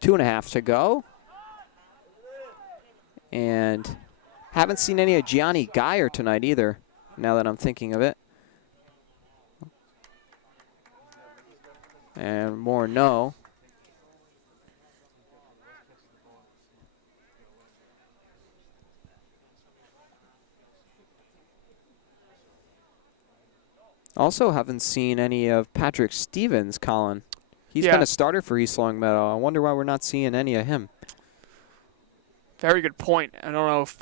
2.5 to go. And haven't seen any of Gianni Geyer tonight either, now that I'm thinking of it. And more no. Also haven't seen any of Patrick Stevens, Colin. He's been a starter for East Long Meadow. I wonder why we're not seeing any of him. Very good point. I don't know if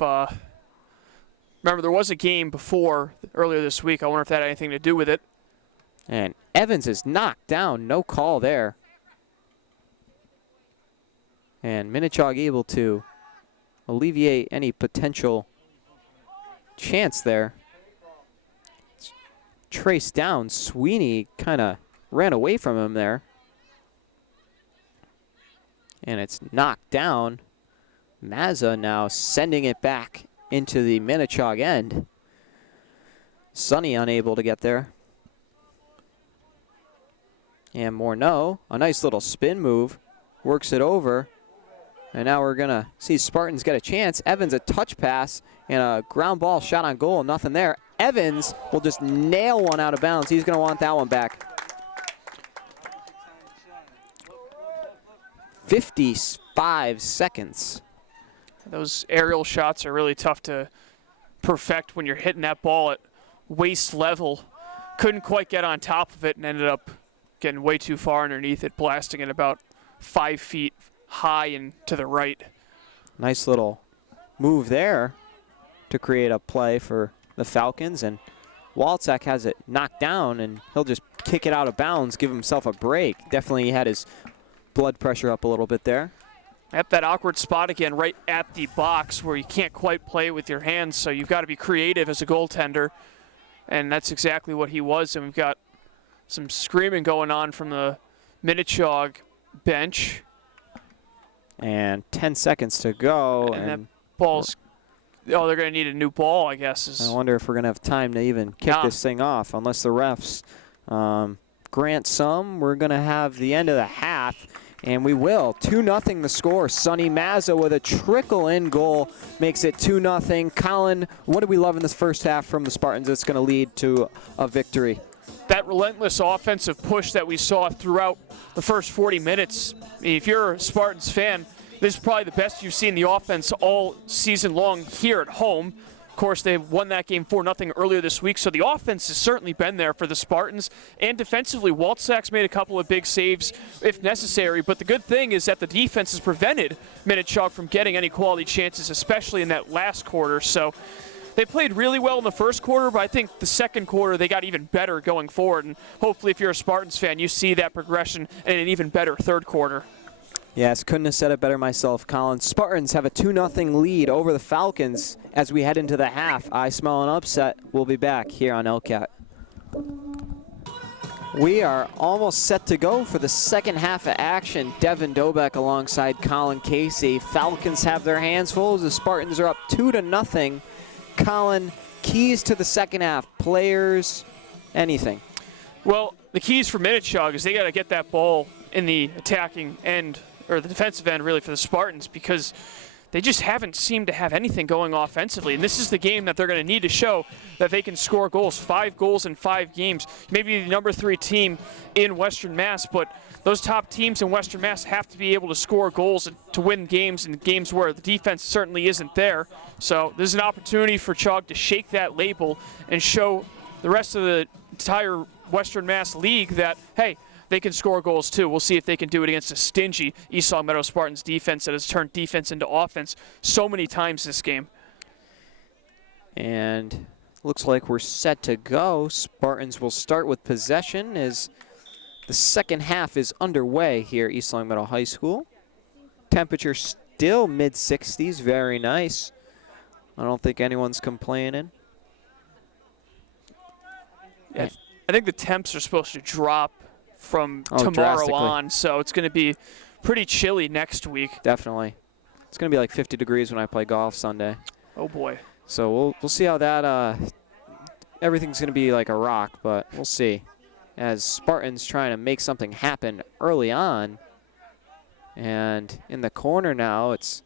remember, there was a game earlier this week. I wonder if that had anything to do with it. And Evans is knocked down. No call there. And Minnechaug able to alleviate any potential chance there. Traced down. Sweeney kind of ran away from him there. And it's knocked down. Mazza now sending it back into the Minnechaug end. Sonny unable to get there. And Morneau, a nice little spin move, works it over. And now we're going to see Spartans get a chance. Evans, a touch pass and a ground ball shot on goal. Nothing there. Evans will just nail one out of bounds. He's going to want that one back. 55 seconds. Those aerial shots are really tough to perfect when you're hitting that ball at waist level. Couldn't quite get on top of it and ended up getting way too far underneath it, blasting it about 5 feet high and to the right. Nice little move there to create a play for the Falcons, and Waltsack has it knocked down, and he'll just kick it out of bounds, give himself a break. Definitely had his blood pressure up a little bit there. At that awkward spot again, right at the box where you can't quite play with your hands, so you've got to be creative as a goaltender. And that's exactly what he was. And we've got some screaming going on from the Minnechaug bench. And 10 seconds to go. And that ball's, oh, they're going to need a new ball, I guess. I wonder if we're going to have time to even kick this thing off, unless the refs grant some. We're going to have the end of the half, and we will. 2-0 the score. Sonny Mazza with a trickle-in goal makes it 2-0. Colin, what do we love in this first half from the Spartans that's going to lead to a victory? That relentless offensive push that we saw throughout the first 40 minutes. If you're a Spartans fan, this is probably the best you've seen the offense all season long here at home. Of course, they won that game 4-0 earlier this week, so the offense has certainly been there for the Spartans. And defensively, Waltzak's made a couple of big saves if necessary, but the good thing is that the defense has prevented Minnechaug from getting any quality chances, especially in that last quarter. So they played really well in the first quarter, but I think the second quarter they got even better going forward. And hopefully, if you're a Spartans fan, you see that progression in an even better third quarter. Yes, couldn't have said it better myself, Colin. Spartans have a 2-0 lead over the Falcons as we head into the half. I smell an upset. We'll be back here on LCAT. We are almost set to go for the second half of action. Devin Dobeck alongside Colin Casey. Falcons have their hands full as the Spartans are up 2-0. Colin, keys to the second half, players, anything? Well, the keys for Minnechaug is they got to get that ball in the attacking end, or the defensive end really, for the Spartans, because they just haven't seemed to have anything going offensively. And this is the game that they're going to need to show that they can score goals. 5 goals in 5 games. Maybe the number 3 team in Western Mass, but those top teams in Western Mass have to be able to score goals to win games, and games where the defense certainly isn't there. So this is an opportunity for Chaug to shake that label and show the rest of the entire Western Mass League that, hey, they can score goals too. We'll see if they can do it against a stingy East Long Meadow Spartans defense that has turned defense into offense so many times this game. And looks like we're set to go. Spartans will start with possession as the second half is underway here at East Long Meadow High School. Temperature still mid-60s, very nice. I don't think anyone's complaining. Yeah, I think the temps are supposed to drop from tomorrow on, so it's going to be pretty chilly next week. Definitely. It's going to be like 50 degrees when I play golf Sunday. Oh boy. So we'll see how that, everything's going to be like a rock, but we'll see. As Spartans trying to make something happen early on. And in the corner now, it's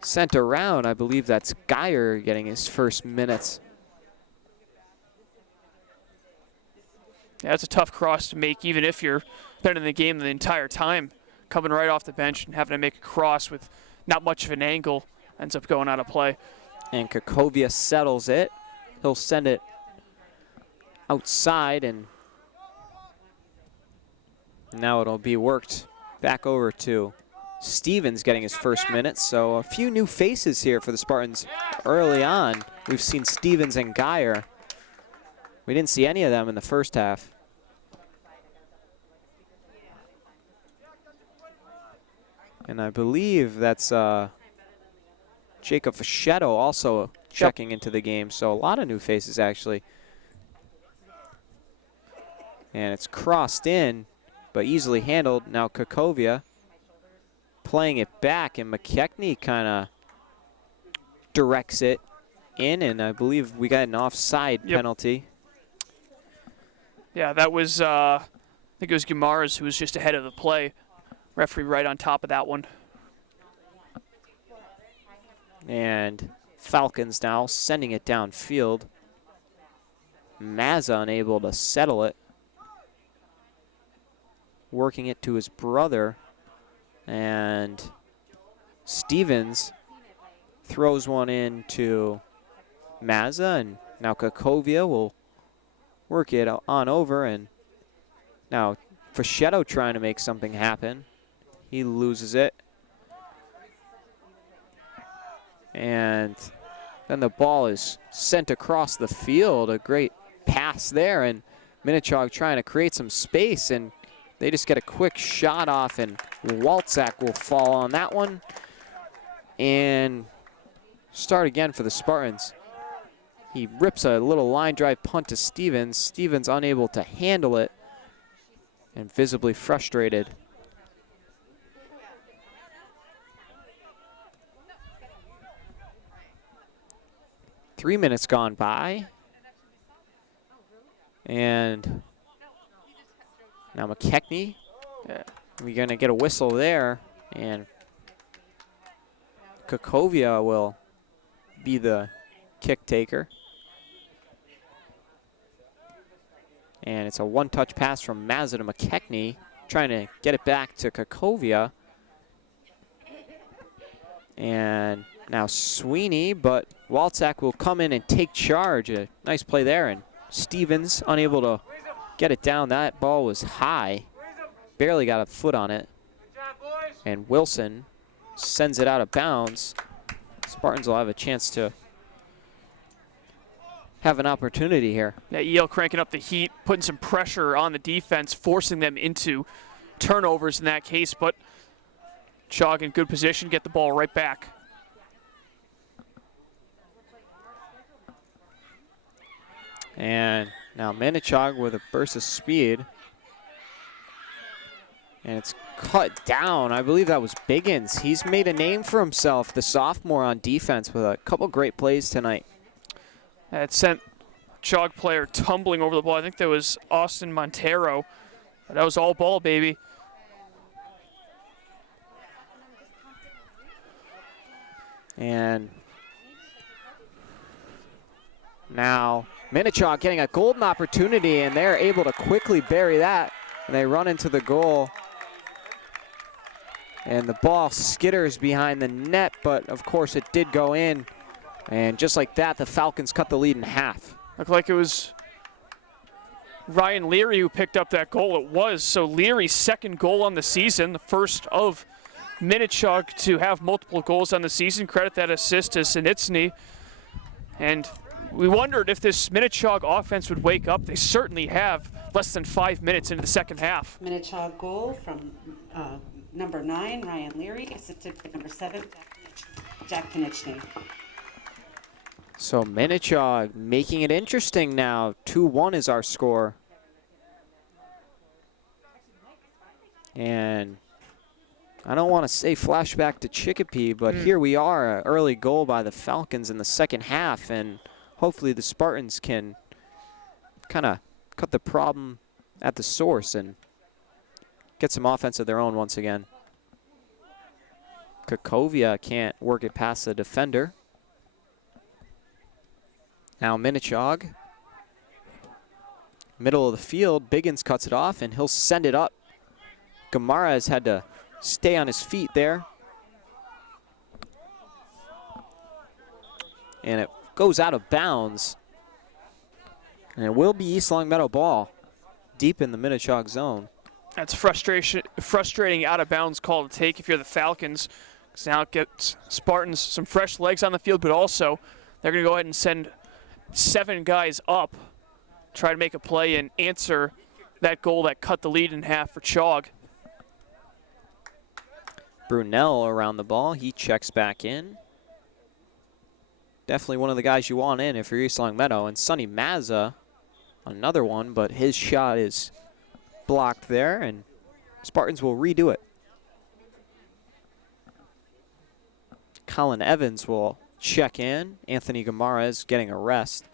sent around. I believe that's Geyer getting his first minutes. Yeah, it's a tough cross to make, even if you're been in the game the entire time. Coming right off the bench and having to make a cross with not much of an angle ends up going out of play. And Kakovia settles it. He'll send it outside, and now it'll be worked back over to Stevens getting his first minutes. So a few new faces here for the Spartans early on. We've seen Stevens and Geyer. We didn't see any of them in the first half. And I believe that's Jacob Fischetto also checking into the game. So a lot of new faces, actually. And it's crossed in, but easily handled. Now Kakovia playing it back, and McKechnie kind of directs it in, and I believe we got an offside penalty. Yeah, that was, I think it was Guimaraes who was just ahead of the play. Referee right on top of that one. And Falcons now sending it downfield. Mazza unable to settle it. Working it to his brother. And Stevens throws one in to Mazza, and now Kakovia will work it on over, and now Fischetto trying to make something happen. He loses it. And then the ball is sent across the field. A great pass there, and Minnechaug trying to create some space, and they just get a quick shot off, and Waltzak will fall on that one and start again for the Spartans. He rips a little line drive punt to Stevens. Stevens unable to handle it and visibly frustrated. Three minutes gone by. And now McKechnie, we're going to get a whistle there. And Kakovia will be the kick taker. And it's a one-touch pass from Mazza to McKechnie, trying to get it back to Kakovia. And now Sweeney, but Walczak will come in and take charge. A nice play there, and Stevens unable to get it down. That ball was high, barely got a foot on it. And Wilson sends it out of bounds. Spartans will have a chance to have an opportunity here. Yeah, EL cranking up the heat, putting some pressure on the defense, forcing them into turnovers in that case, but Chaug in good position, get the ball right back. And now Minnechaug with a burst of speed. And it's cut down. I believe that was Biggins. He's made a name for himself, the sophomore on defense, with a couple great plays tonight. It sent Chaug player tumbling over the ball. I think that was Austin Montero. That was all ball, baby. And now Minnechaug getting a golden opportunity, and they're able to quickly bury that. And they run into the goal. And the ball skitters behind the net, but of course it did go in. And just like that, the Falcons cut the lead in half. Looked like it was Ryan Leary who picked up that goal. It was. So Leary's second goal on the season, the first of Minnechaug to have multiple goals on the season. Credit that assist to Sinitsny. And we wondered if this Minnechaug offense would wake up. They certainly have, less than 5 minutes into the second half. Minnechaug goal from number 9, Ryan Leary, assisted by number 7, Jack Konieczny. So Minnechaug making it interesting now. 2-1 is our score. And I don't want to say flashback to Chicopee, but here we are, an early goal by the Falcons in the second half, and hopefully the Spartans can kind of cut the problem at the source and get some offense of their own once again. Kakovia can't work it past the defender. Now Minnechaug, middle of the field, Biggins cuts it off, and he'll send it up. Gamara has had to stay on his feet there. And it goes out of bounds. And it will be East Longmeadow ball deep in the Minnechaug zone. That's frustrating out of bounds call to take if you're the Falcons. Because now it gets Spartans some fresh legs on the field, but also they're going to go ahead and send 7 guys up, try to make a play and answer that goal that cut the lead in half for Chaug. Brunel around the ball. He checks back in. Definitely one of the guys you want in if you're East Longmeadow. And Sonny Mazza, another one, but his shot is blocked there, and Spartans will redo it. Colin Evans will check in. Anthony Gamara is getting a rest.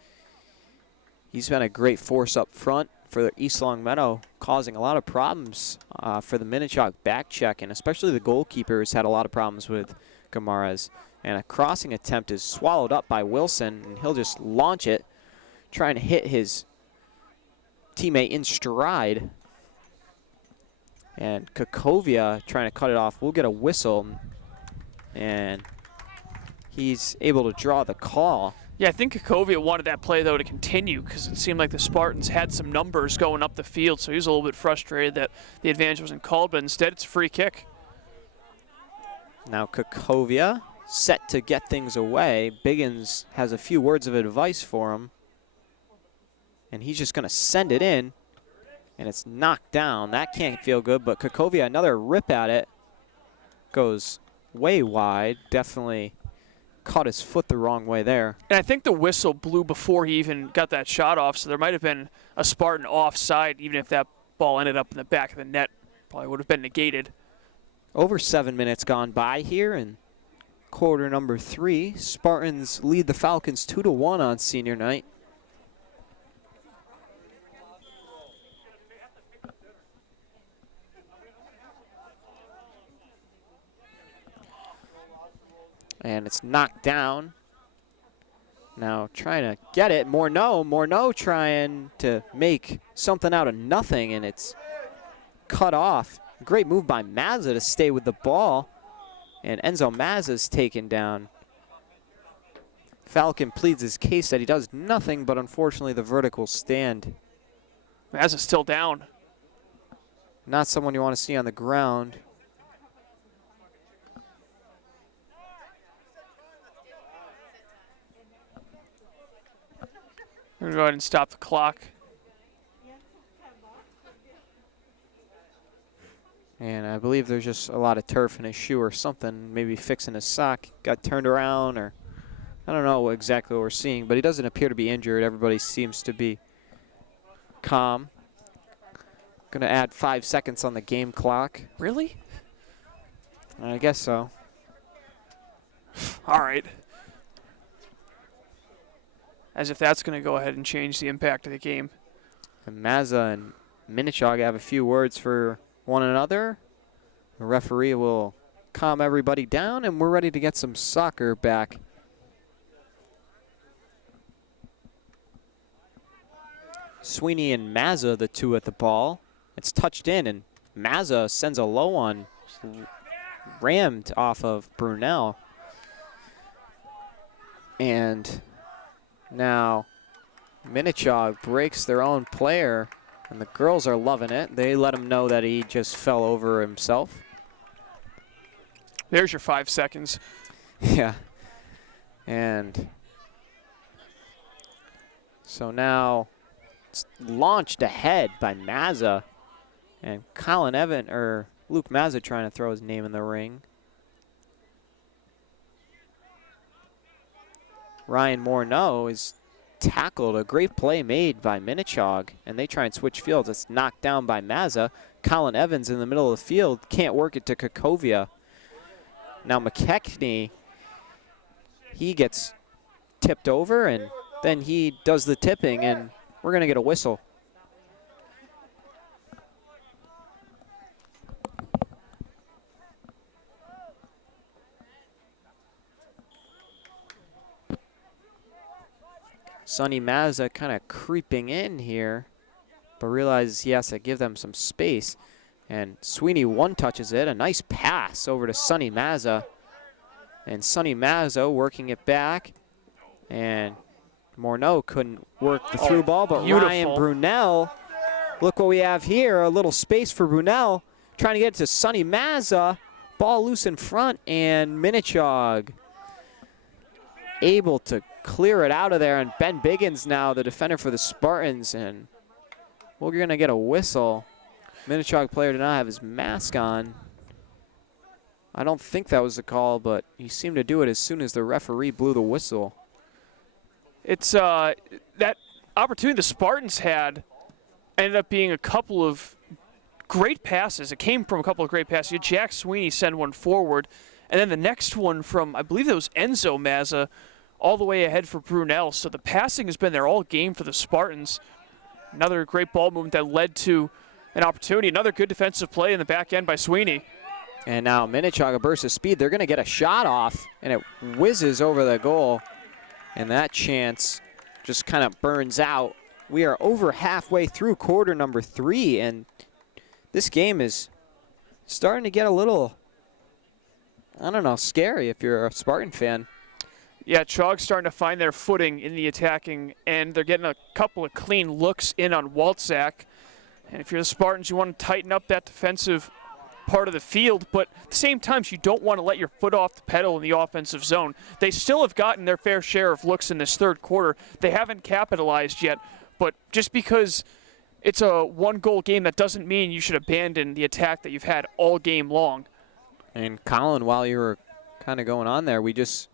He's been a great force up front for East Longmeadow, causing a lot of problems for the Minnechaug back check, and especially the goalkeeper has had a lot of problems with Gamara's. And a crossing attempt is swallowed up by Wilson, and he'll just launch it, trying to hit his teammate in stride. And Kakovia trying to cut it off. We'll get a whistle, and he's able to draw the call. Yeah, I think Kakovia wanted that play, though, to continue because it seemed like the Spartans had some numbers going up the field, so he was a little bit frustrated that the advantage wasn't called, but instead it's a free kick. Now Kakovia set to get things away. Biggins has a few words of advice for him, and he's just going to send it in, and it's knocked down. That can't feel good, but Kakovia, another rip at it, goes way wide. Definitely caught his foot the wrong way there. And I think the whistle blew before he even got that shot off, so there might have been a Spartan offside, even if that ball ended up in the back of the net. Probably would have been negated. Over 7 minutes gone by here in quarter number 3. Spartans lead the Falcons 2-1 on senior night. And it's knocked down. Now trying to get it. Morneau trying to make something out of nothing, and it's cut off. Great move by Mazza to stay with the ball. And Enzo Mazza's taken down. Falcon pleads his case that he does nothing, but unfortunately the verdict will stand. Mazza's still down. Not someone you want to see on the ground. I'm going to go ahead and stop the clock. And I believe there's just a lot of turf in his shoe or something, maybe fixing his sock. Got turned around, or I don't know exactly what we're seeing, but he doesn't appear to be injured. Everybody seems to be calm. Going to add 5 seconds on the game clock. Really? I guess so. All right. As if that's going to go ahead and change the impact of the game. And Mazza and Minnechaug have a few words for one another. The referee will calm everybody down, and we're ready to get some soccer back. Sweeney and Mazza, the two at the ball. It's touched in, and Mazza sends a low one, rammed off of Brunel. And now Minnechaug breaks their own player, and the girls are loving it. They let him know that he just fell over himself. There's your 5 seconds. Yeah. And so now it's launched ahead by Mazza, and Luke Mazza trying to throw his name in the ring. Ryan Morneau is tackled. A great play made by Minnechaug, and they try and switch fields. It's knocked down by Mazza. Colin Evans in the middle of the field can't work it to Kakovia. Now McKechnie, he gets tipped over, and then he does the tipping, and we're going to get a whistle. Sonny Mazza kind of creeping in here, but realizes he has to give them some space. And Sweeney one-touches it. A nice pass over to Sonny Mazza. And Sonny Mazza working it back. And Morneau couldn't work the through ball, but beautiful. Ryan Brunel, look what we have here. A little space for Brunel. Trying to get it to Sonny Mazza. Ball loose in front, and Minnechaug able to clear it out of there. And Ben Biggins now the defender for the Spartans, and we're going to get a whistle. Minnechaug player did not have his mask on. I don't think that was the call, but he seemed to do it as soon as the referee blew the whistle. It's that opportunity the Spartans had ended up being a couple of great passes. It came from a couple of great passes. You had Jack Sweeney send one forward, and then the next one from, I believe it was Enzo Mazza, all the way ahead for Brunel. So the passing has been there all game for the Spartans. Another great ball movement that led to an opportunity. Another good defensive play in the back end by Sweeney. And now Minnechaug, a burst of speed. They're going to get a shot off, and it whizzes over the goal. And that chance just kind of burns out. We are over halfway through quarter number 3, and this game is starting to get a little, I don't know, scary if you're a Spartan fan. Yeah, Chaug's starting to find their footing in the attacking end. They're getting a couple of clean looks in on Waltzak. And if you're the Spartans, you want to tighten up that defensive part of the field, but at the same time, you don't want to let your foot off the pedal in the offensive zone. They still have gotten their fair share of looks in this third quarter. They haven't capitalized yet, but just because it's a one-goal game, that doesn't mean you should abandon the attack that you've had all game long. And Colin, while you were kind of going on there, we just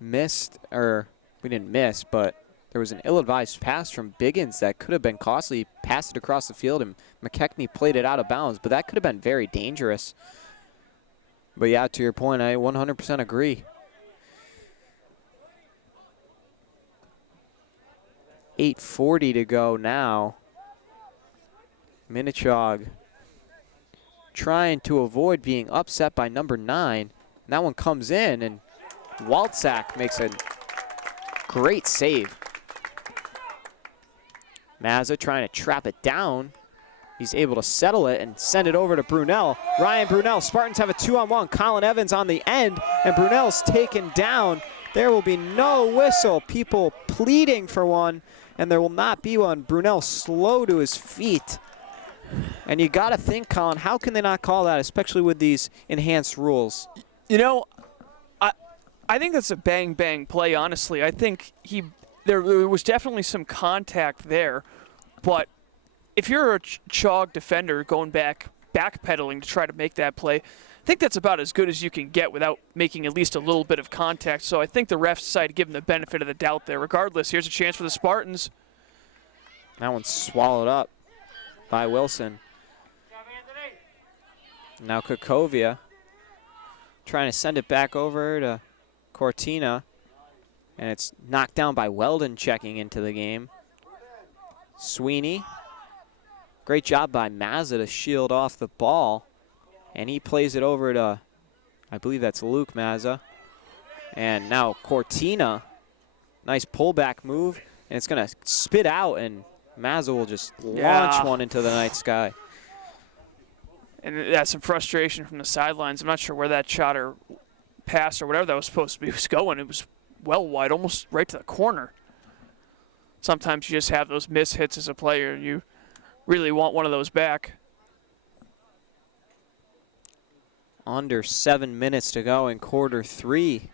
missed, or we didn't miss, but there was an ill-advised pass from Biggins that could have been costly. He passed it across the field, and McKechnie played it out of bounds, but that could have been very dangerous. But yeah, to your point, I 100% agree. 8:40 to go now. Minnechaug trying to avoid being upset by number 9. And that one comes in, and Walczak makes a great save. Mazza trying to trap it down. He's able to settle it and send it over to Brunel. Ryan Brunel, Spartans have a 2-on-1. Colin Evans on the end, and Brunel's taken down. There will be no whistle. People pleading for one, and there will not be one. Brunel slow to his feet. And you got to think, Colin, how can they not call that, especially with these enhanced rules? You know, I think that's a bang-bang play, honestly. I think there was definitely some contact there, but if you're a Chaug defender going backpedaling to try to make that play, I think that's about as good as you can get without making at least a little bit of contact. So I think the refs decided to give him the benefit of the doubt there. Regardless, here's a chance for the Spartans. That one's swallowed up by Wilson. Now Kukovia trying to send it back over to Cortina, and it's knocked down by Weldon checking into the game. Sweeney, great job by Mazza to shield off the ball, and he plays it over to, I believe that's Luke Mazza. And now Cortina, nice pullback move, and it's going to spit out, and Mazza will just launch one into the night sky. And that's some frustration from the sidelines. I'm not sure where that shot or pass or whatever that was supposed to be was going. It was well wide, almost right to the corner. Sometimes you just have those miss hits as a player, and you really want one of those back. Under 7 minutes to go in quarter 3.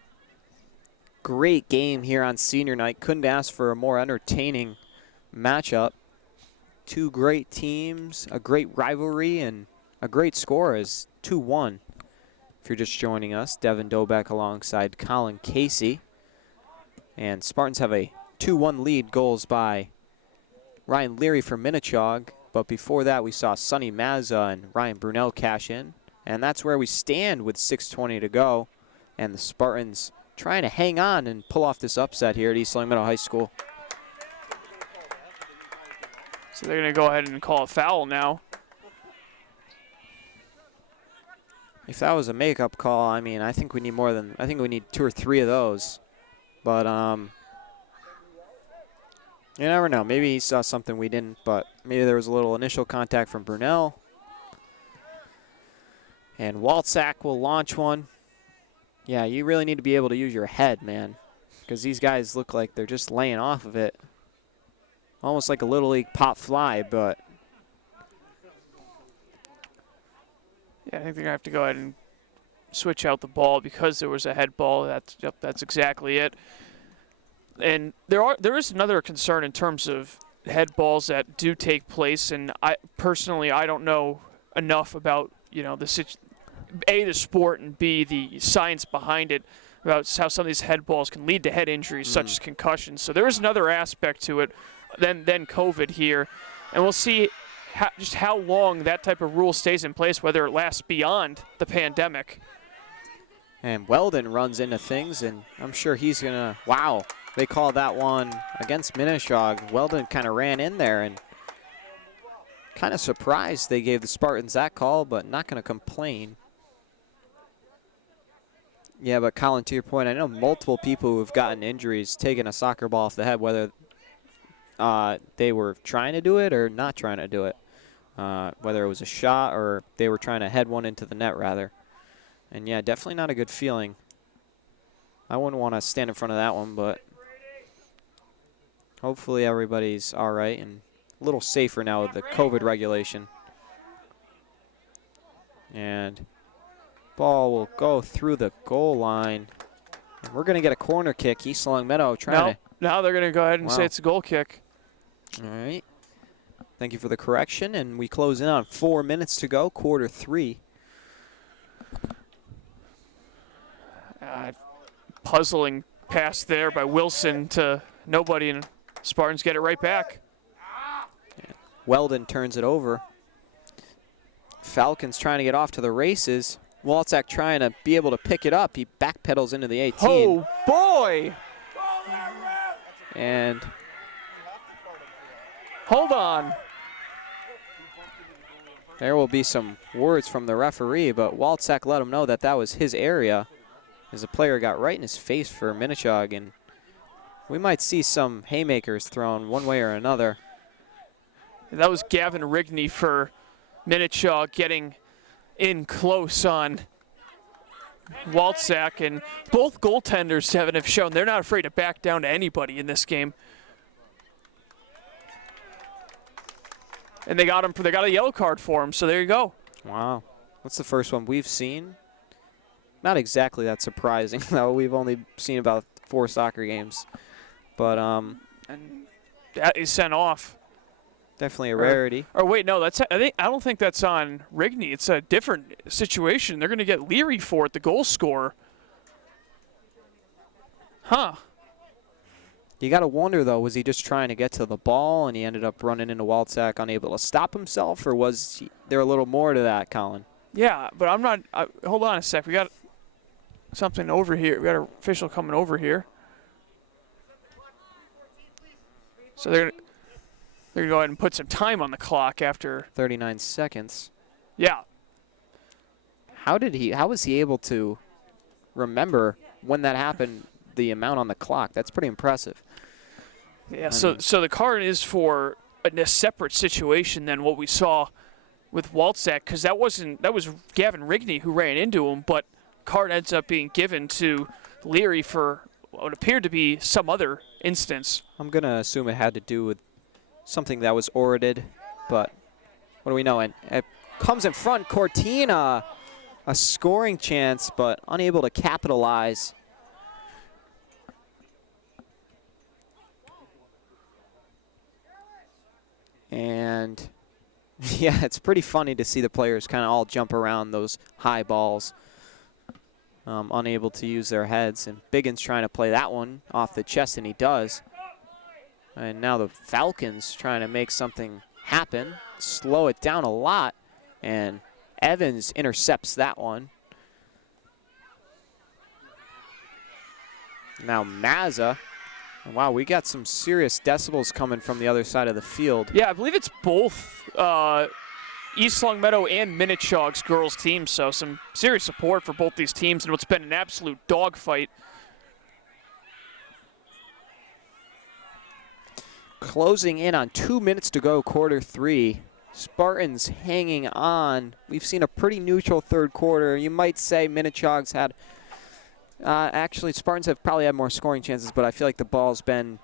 Great game here on senior night. Couldn't ask for a more entertaining matchup. Two great teams, a great rivalry, and a great score is 2-1. If you're just joining us, Devin Dobeck alongside Colin Casey. And Spartans have a 2-1 lead, goals by Ryan Leary for Minnechaug. But before that, we saw Sonny Mazza and Ryan Brunel cash in. And that's where we stand with 6:20 to go. And the Spartans trying to hang on and pull off this upset here at East Long High School. So they're going to go ahead and call a foul now. If that was a makeup call, I mean, I think we need more than, I think we need 2 or 3 of those. But you never know. Maybe he saw something we didn't, but maybe there was a little initial contact from Brunel. And Walczak will launch one. Yeah, you really need to be able to use your head, man, because these guys look like they're just laying off of it. Almost like a Little League pop fly, but yeah, I think they're going to have to go ahead and switch out the ball because there was a head ball. That's exactly it. And there is another concern in terms of head balls that do take place, and I don't know enough about, you know, the sport, and B, the science behind it, about how some of these head balls can lead to head injuries such as concussions. So there is another aspect to it than COVID here, and we'll see just how long that type of rule stays in place, whether it lasts beyond the pandemic. And Weldon runs into things, and I'm sure he's going to, wow, they called that one against Minnechaug. Weldon kind of ran in there, and kind of surprised they gave the Spartans that call, but not going to complain. Yeah, but Colin, to your point, I know multiple people who have gotten injuries taking a soccer ball off the head, whether they were trying to do it or not trying to do it. Whether it was a shot or they were trying to head one into the net, rather. And yeah, definitely not a good feeling. I wouldn't want to stand in front of that one, but hopefully everybody's all right and a little safer now with the COVID regulation. And ball will go through the goal line. And we're going to get a corner kick. East Long Meadow trying to. Now they're going to go ahead and say it's a goal kick. All right. Thank you for the correction. And we close in on 4 minutes to go, quarter 3. Puzzling pass there by Wilson to nobody, and Spartans get it right back. Weldon turns it over. Falcons trying to get off to the races. Walczak trying to be able to pick it up. He backpedals into the 18. Oh, boy! And hold on. there will be some words from the referee, but Walczak let him know that that was his area as the player got right in his face for Minnechaug, and we might see some haymakers thrown one way or another. That was Gavin Rigney for Minnechaug getting in close on Walczak, and both goaltenders have shown they're not afraid to back down to anybody in this game. And they got a yellow card for him, so there you go. Wow. What's the first one we've seen? Not exactly that surprising, though. We've only seen about 4 soccer games. But And that is sent off. definitely a rarity. Or wait, no, I don't think that's on Rigney. It's a different situation. They're going to get Leary for it, the goal scorer. Huh. You got to wonder, though, was he just trying to get to the ball and he ended up running into Walczak unable to stop himself, or was there a little more to that, Colin? Yeah, but I'm not. Hold on a sec. We got something over here. We got an official coming over here. So they're gonna go ahead and put some time on the clock after 39 seconds. Yeah. How was he able to remember when that happened, the amount on the clock? That's pretty impressive. Yeah. So the card is for a separate situation than what we saw with Walczak, because that was Gavin Rigney who ran into him, but card ends up being given to Leary for what appeared to be some other instance. I'm going to assume it had to do with something that was orated, but what do we know? And it comes in front, Cortina, a scoring chance, but unable to capitalize. And yeah, it's pretty funny to see the players kind of all jump around those high balls, unable to use their heads. And Biggins trying to play that one off the chest, and he does. And now the Falcons trying to make something happen, slow it down a lot, and Evans intercepts that one. Now Mazza. Wow, we got some serious decibels coming from the other side of the field. Yeah, I believe it's both East Longmeadow and Minnechaug's girls teams, so some serious support for both these teams in what's been an absolute dogfight. Closing in on 2 minutes to go, quarter 3. Spartans hanging on. We've seen a pretty neutral third quarter. You might say Minnechaug's had actually, Spartans have probably had more scoring chances, but I feel like the ball's been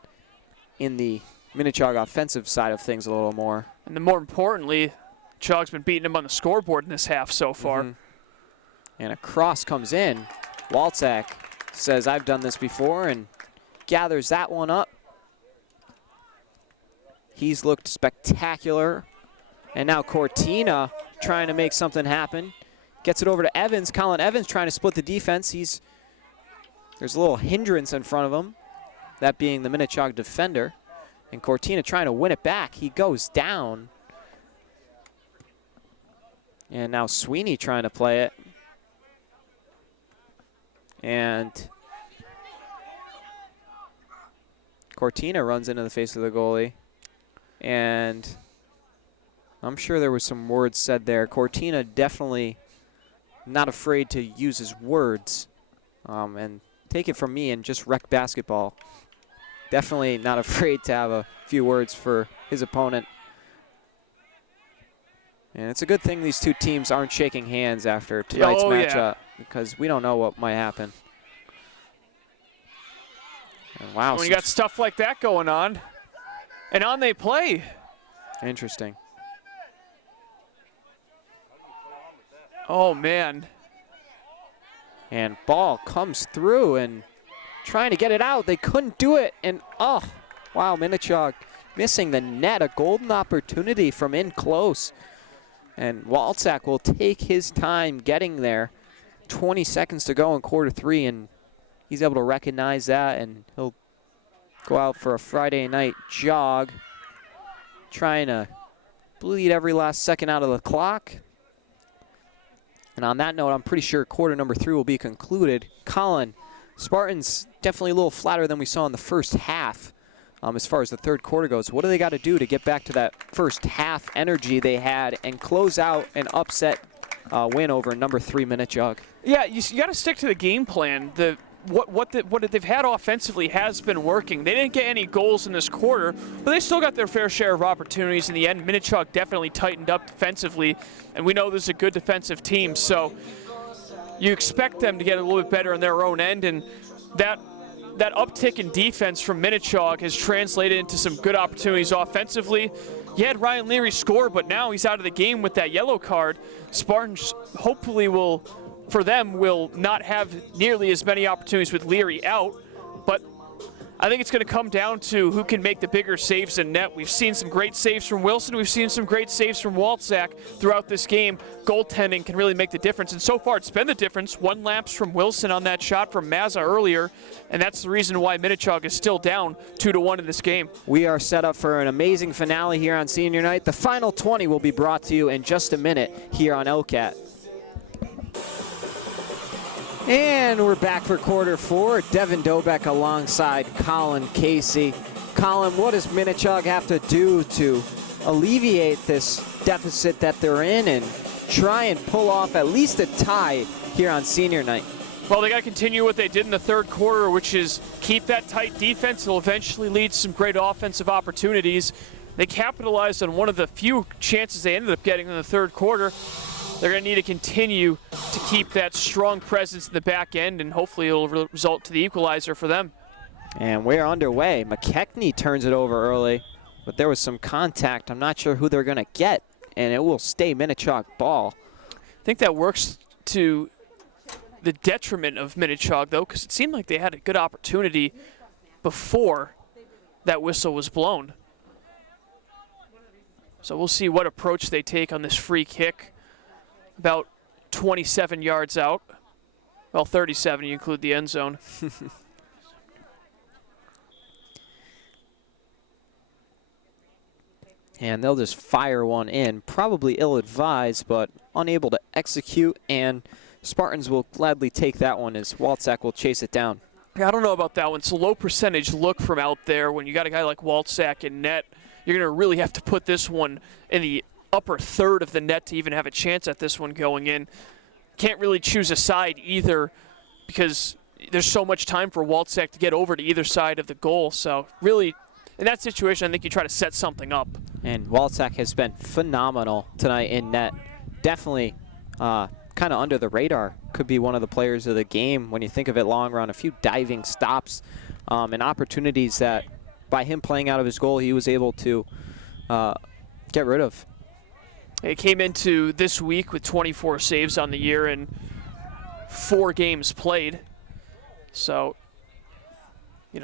in the Minnechaug offensive side of things a little more. And then more importantly, Chaug's been beating them on the scoreboard in this half so far. And a cross comes in. Walczak says, I've done this before, and gathers that one up. He's looked spectacular. And now Cortina trying to make something happen. Gets it over to Evans. Colin Evans trying to split the defense. There's a little hindrance in front of him, that being the Minnechaug defender. And Cortina trying to win it back. He goes down. And now Sweeney trying to play it. And Cortina runs into the face of the goalie. And I'm sure there was some words said there. Cortina definitely not afraid to use his words. And take it from me and just rec basketball. Definitely not afraid to have a few words for his opponent. And it's a good thing these two teams aren't shaking hands after tonight's matchup, because we don't know what might happen. And wow. When you got stuff like that going on, and on they play. Interesting. Oh, man. And ball comes through and trying to get it out. They couldn't do it. And, oh, wow, Minnechaug missing the net. A golden opportunity from in close. And Walczak will take his time getting there. 20 seconds to go in quarter 3, and he's able to recognize that, and he'll go out for a Friday night jog, trying to bleed every last second out of the clock. And on that note, I'm pretty sure quarter number 3 will be concluded. Colin, Spartans definitely a little flatter than we saw in the first half as far as the third quarter goes. What do they got to do to get back to that first half energy they had and close out an upset win over number 3 Minnechaug? Yeah, you got to stick to the game plan. What they've had offensively has been working. They didn't get any goals in this quarter, but they still got their fair share of opportunities in the end. Minnechaug definitely tightened up defensively, and we know this is a good defensive team, so you expect them to get a little bit better on their own end, and that uptick in defense from Minnechaug has translated into some good opportunities offensively. You had Ryan Leary score, but now he's out of the game with that yellow card. Spartans hopefully will not have nearly as many opportunities with Leary out, but I think it's going to come down to who can make the bigger saves in net. We've seen some great saves from Wilson. We've seen some great saves from Walczak throughout this game. Goaltending can really make the difference, and so far it's been the difference. 1 lapse from Wilson on that shot from Mazza earlier, and that's the reason why Minnechaug is still down 2-1 in this game. We are set up for an amazing finale here on senior night. The final 20 will be brought to you in just a minute here on LCAT. And we're back for quarter 4. Devin Dobeck alongside Colin Casey. Colin, what does Minnechaug have to do to alleviate this deficit that they're in and try and pull off at least a tie here on senior night? Well, they got to continue what they did in the third quarter, which is keep that tight defense. It'll eventually lead to some great offensive opportunities. They capitalized on one of the few chances they ended up getting in the third quarter. They're going to need to continue to keep that strong presence in the back end, and hopefully it'll result to the equalizer for them. And we're underway. McKechnie turns it over early, but there was some contact. I'm not sure who they're going to get, and it will stay Minnechaug ball. I think that works to the detriment of Minnechaug, though, because it seemed like they had a good opportunity before that whistle was blown. So we'll see what approach they take on this free kick. About 27 yards out. Well, 37, you include the end zone. And they'll just fire one in, probably ill-advised, but unable to execute, and Spartans will gladly take that one as Walczak will chase it down. Yeah, I don't know about that one. It's a low percentage look from out there. When you got a guy like Walczak in net, you're going to really have to put this one in the upper third of the net to even have a chance at this one going in. Can't really choose a side either because there's so much time for Walczak to get over to either side of the goal. So really, in that situation, I think you try to set something up. And Walczak has been phenomenal tonight in net. Definitely kind of under the radar. Could be one of the players of the game when you think of it long run. A few diving stops and opportunities that by him playing out of his goal, he was able to get rid of. He came into this week with 24 saves on the year and 4 games played. So,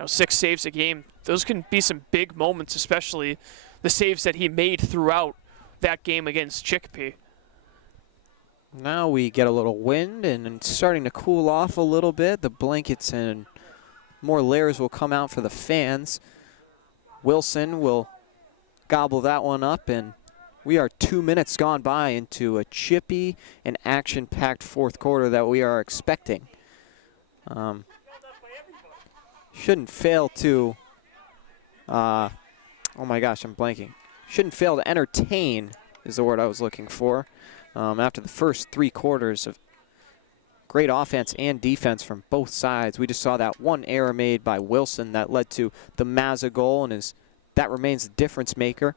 6 saves a game. Those can be some big moments, especially the saves that he made throughout that game against Chicopee. Now we get a little wind and it's starting to cool off a little bit. The blankets and more layers will come out for the fans. Wilson will gobble that one up, and we are 2 minutes gone by into a chippy and action-packed fourth quarter that we are expecting. Shouldn't fail to, oh my gosh, I'm blanking. Shouldn't fail to entertain is the word I was looking for. After the first 3 quarters of great offense and defense from both sides. We just saw that one error made by Wilson that led to the Mazza goal, and that remains the difference maker.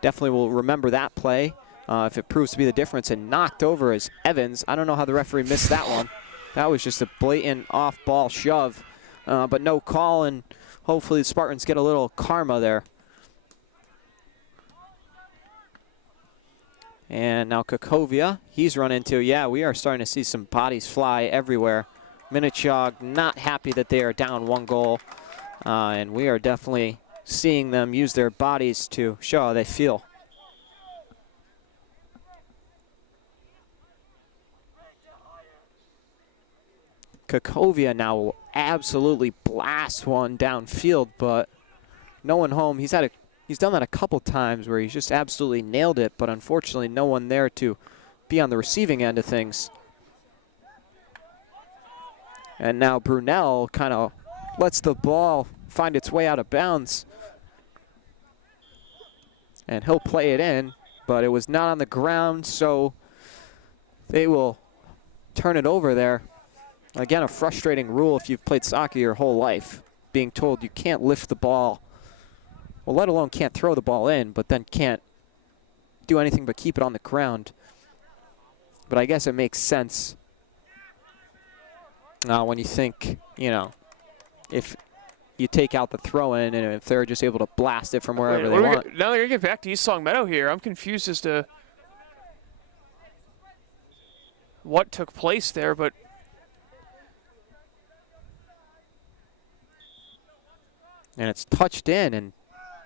Definitely will remember that play if it proves to be the difference, and knocked over as Evans. I don't know how the referee missed that one. That was just a blatant off-ball shove, but no call, and hopefully the Spartans get a little karma there. And now Kakovia, he's run into, yeah, we are starting to see some bodies fly everywhere. Minnechaug not happy that they are down 1 goal, and we are definitely seeing them use their bodies to show how they feel. Kakovia now will absolutely blast one downfield, but no one home. He's done that a couple times where he's just absolutely nailed it, but unfortunately no one there to be on the receiving end of things. And now Brunel kind of lets the ball find its way out of bounds. And he'll play it in, but it was not on the ground, so they will turn it over there. Again, a frustrating rule if you've played soccer your whole life, being told you can't lift the ball, well, let alone can't throw the ball in, but then can't do anything but keep it on the ground. But I guess it makes sense when you think, you know, if you take out the throw-in and if they're just able to blast it from wherever they want. Now they're going to get back to East Long Meadow here. I'm confused as to what took place there, but and it's touched in, and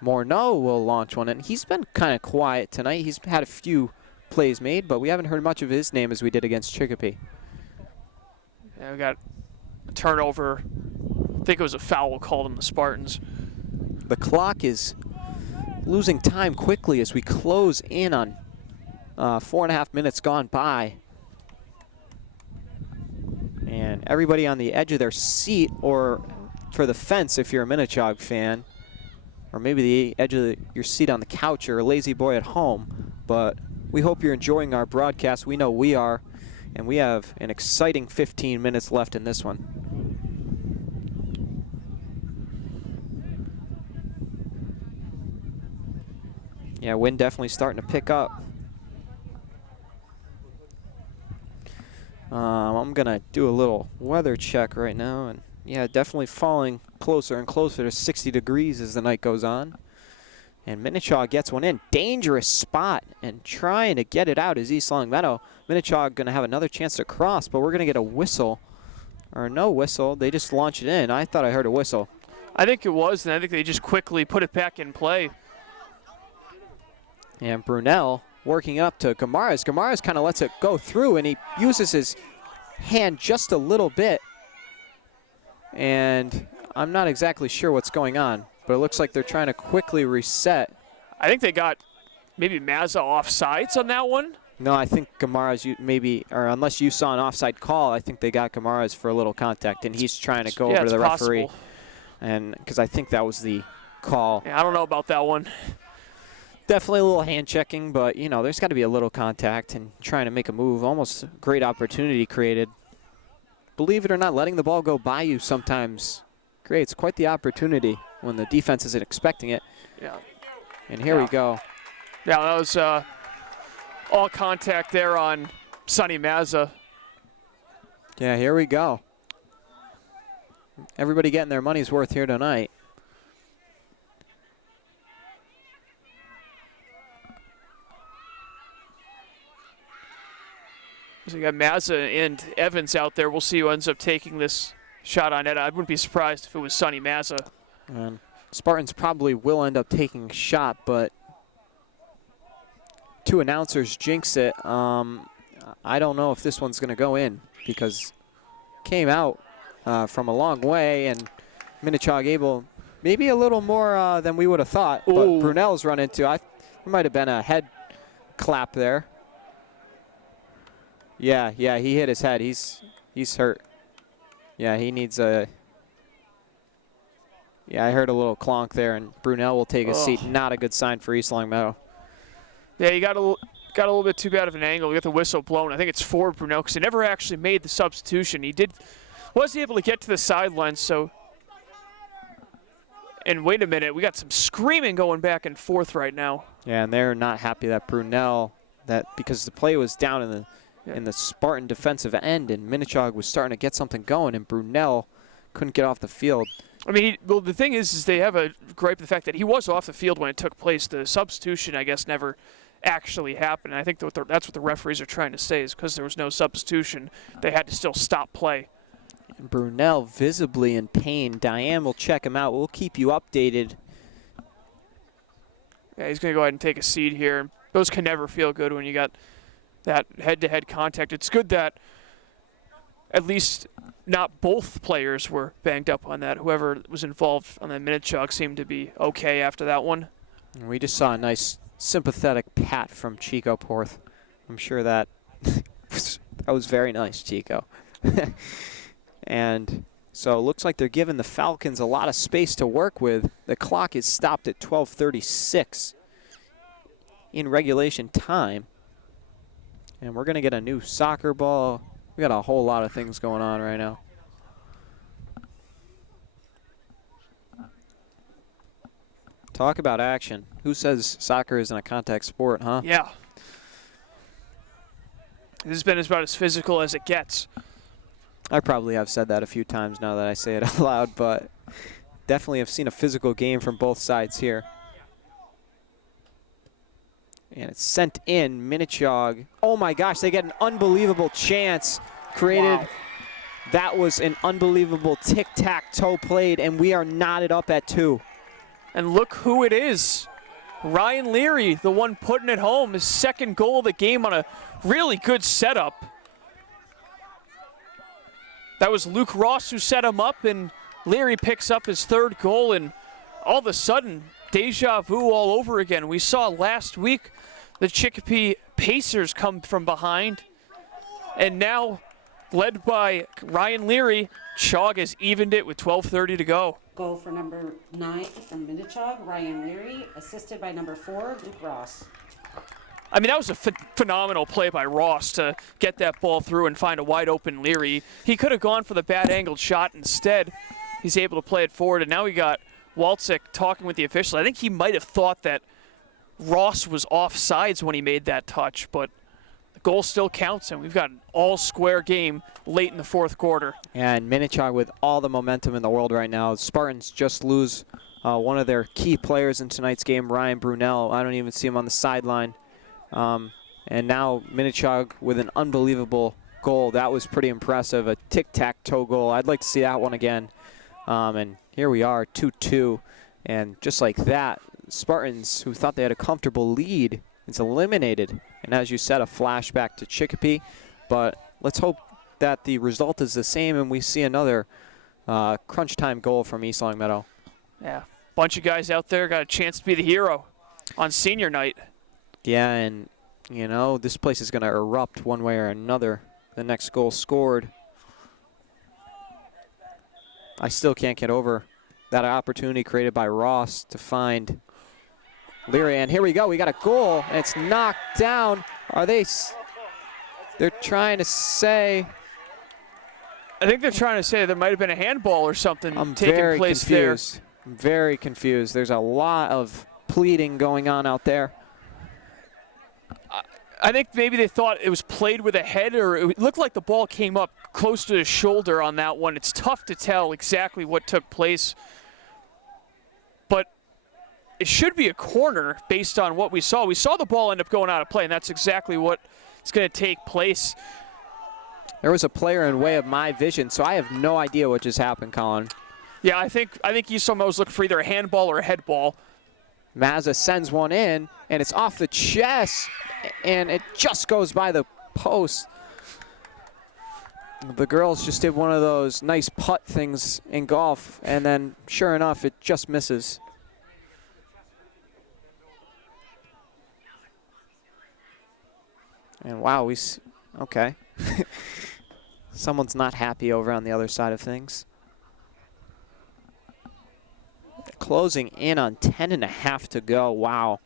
Morneau will launch one. And he's been kind of quiet tonight. He's had a few plays made, but we haven't heard much of his name as we did against Chicopee. Yeah, we got a turnover. I think it was a foul called on the Spartans. The clock is losing time quickly as we close in on 4.5 minutes gone by. And everybody on the edge of their seat, or for the fence if you're a Minnechaug fan, or maybe the edge of your seat on the couch or a lazy boy at home. But we hope you're enjoying our broadcast. We know we are, and we have an exciting 15 minutes left in this one. Yeah, wind definitely starting to pick up. I'm going to do a little weather check right now, and yeah, definitely falling closer and closer to 60 degrees as the night goes on. And Minnechaug gets one in. Dangerous spot, and trying to get it out is East Long Meadow. Minnechaug going to have another chance to cross, but we're going to get a whistle. Or no whistle, they just launch it in. I thought I heard a whistle. I think it was, and I think they just quickly put it back in play. And Brunel working up to Gamares. Gamares kind of lets it go through, and he uses his hand just a little bit. And I'm not exactly sure what's going on, but it looks like they're trying to quickly reset. I think they got maybe Mazza offsides on that one. No, I think Gamares maybe, or unless you saw an offside call, I think they got Gamares for a little contact, and he's trying to go over to the referee. Possible. And because I think that was the call. Yeah, I don't know about that one. Definitely a little hand checking, but you know, there's got to be a little contact and trying to make a move. Almost a great opportunity created. Believe it or not, letting the ball go by you sometimes creates quite the opportunity when the defense isn't expecting it. Yeah. And here we go. Yeah, that was all contact there on Sonny Mazza. Yeah, here we go. Everybody getting their money's worth here tonight. So you got Mazza and Evans out there. We'll see who ends up taking this shot on it. I wouldn't be surprised if it was Sonny Mazza. And Spartans probably will end up taking a shot, but two announcers jinx it. I don't know if this one's going to go in because it came out from a long way, and Minnechaug able maybe a little more than we would have thought. Ooh. But Brunel's run into, there might have been a head clap there. Yeah, he hit his head. He's hurt. Yeah, he needs a. Yeah, I heard a little clonk there, and Brunel will take a seat. Not a good sign for East Long Meadow. Yeah, he got a little bit too bad of an angle. We got the whistle blown. I think it's for Brunel because he never actually made the substitution. He was able to get to the sidelines. So, and wait a minute, we got some screaming going back and forth right now. Yeah, and they're not happy that Brunel because the play was down in the Spartan defensive end, and Minnechaug was starting to get something going, and Brunel couldn't get off the field. I mean, well, the thing is they have a gripe the fact that he was off the field when it took place. The substitution, I guess, never actually happened. And I think that's what the referees are trying to say is because there was no substitution, they had to still stop play. And Brunel visibly in pain. Diane will check him out. We'll keep you updated. Yeah, he's going to go ahead and take a seat here. Those can never feel good when you got that head-to-head contact. It's good that at least not both players were banged up on that. Whoever was involved on the Minnechaug seemed to be okay after that one. And we just saw a nice sympathetic pat from Chico Porth. I'm sure that that was very nice, Chico. And so it looks like they're giving the Falcons a lot of space to work with. The clock is stopped at 12:36 in regulation time. And we're going to get a new soccer ball. We got a whole lot of things going on right now. Talk about action. Who says soccer isn't a contact sport, huh? Yeah. This has been about as physical as it gets. I probably have said that a few times now that I say it out loud, but definitely have seen a physical game from both sides here. And it's sent in. Minnechaug. Oh my gosh, they get an unbelievable chance created. Wow. That was an unbelievable tic-tac-toe played, and we are knotted up at 2. And look who it is. Ryan Leary, the one putting it home, his second goal of the game on a really good setup. That was Luke Ross who set him up, and Leary picks up his third goal, and all of a sudden, deja vu all over again. We saw last week the Chicopee Pacers come from behind, and now, led by Ryan Leary, Chaug has evened it with 12:30 to go. Goal for number 9 from Minnechaug, Ryan Leary, assisted by number 4, Luke Ross. I mean, that was a phenomenal play by Ross to get that ball through and find a wide open Leary. He could have gone for the bad angled shot instead. He's able to play it forward, and now we got Walczyk talking with the official. I think he might have thought that Ross was offsides when he made that touch, but the goal still counts, and we've got an all-square game late in the fourth quarter. And Minnechaug with all the momentum in the world right now. Spartans just lose one of their key players in tonight's game, Ryan Brunel. I don't even see him on the sideline. And now Minnechaug with an unbelievable goal. That was pretty impressive, a tic-tac-toe goal. I'd like to see that one again. And here we are, 2-2. And just like that, Spartans, who thought they had a comfortable lead, is eliminated. And as you said, a flashback to Chicopee. But let's hope that the result is the same and we see another crunch time goal from East Longmeadow. Yeah, bunch of guys out there got a chance to be the hero on senior night. Yeah, and, you know, this place is going to erupt one way or another. The next goal scored. I still can't get over that opportunity created by Ross to find Leary. And here we go. We got a goal, and it's knocked down. Are they... They're trying to say... I think they're trying to say there might have been a handball or something taking place confused. there. I'm very confused. There's a lot of pleading going on out there. I think maybe they thought it was played with a head, or it looked like the ball came up close to his shoulder on that one. It's tough to tell exactly what took place, but it should be a corner based on what we saw. We saw the ball end up going out of play, and that's exactly what is going to take place. There was a player in way of my vision, so I have no idea what just happened, Colin. Yeah, I think East Longmeadow was looking for either a handball or a head ball. Mazza sends one in, and it's off the chest, and it just goes by the post. The girls just did one of those nice putt things in golf, and then sure enough, it just misses. And wow, okay. Someone's not happy over on the other side of things. Closing in on 10.5 to go. Wow.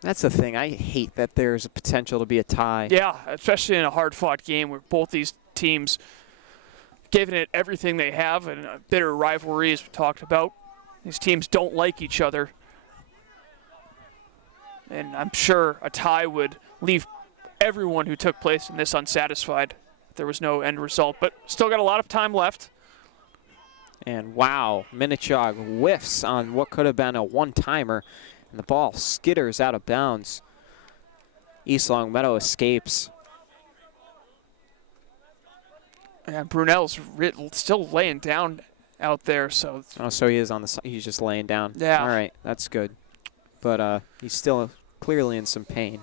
That's the thing. I hate that there's a potential to be a tie. Yeah, especially in a hard-fought game where both these teams giving it everything they have, and a bitter rivalry, as we talked about. These teams don't like each other. And I'm sure a tie would leave everyone who took place in this unsatisfied if there was no end result. But still got a lot of time left. And wow, Minnechaug whiffs on what could have been a one-timer, and the ball skitters out of bounds. East Longmeadow escapes. And Brunel's still laying down out there, so. Oh, so he is on the side. He's just laying down. Yeah. All right, that's good. But he's still clearly in some pain.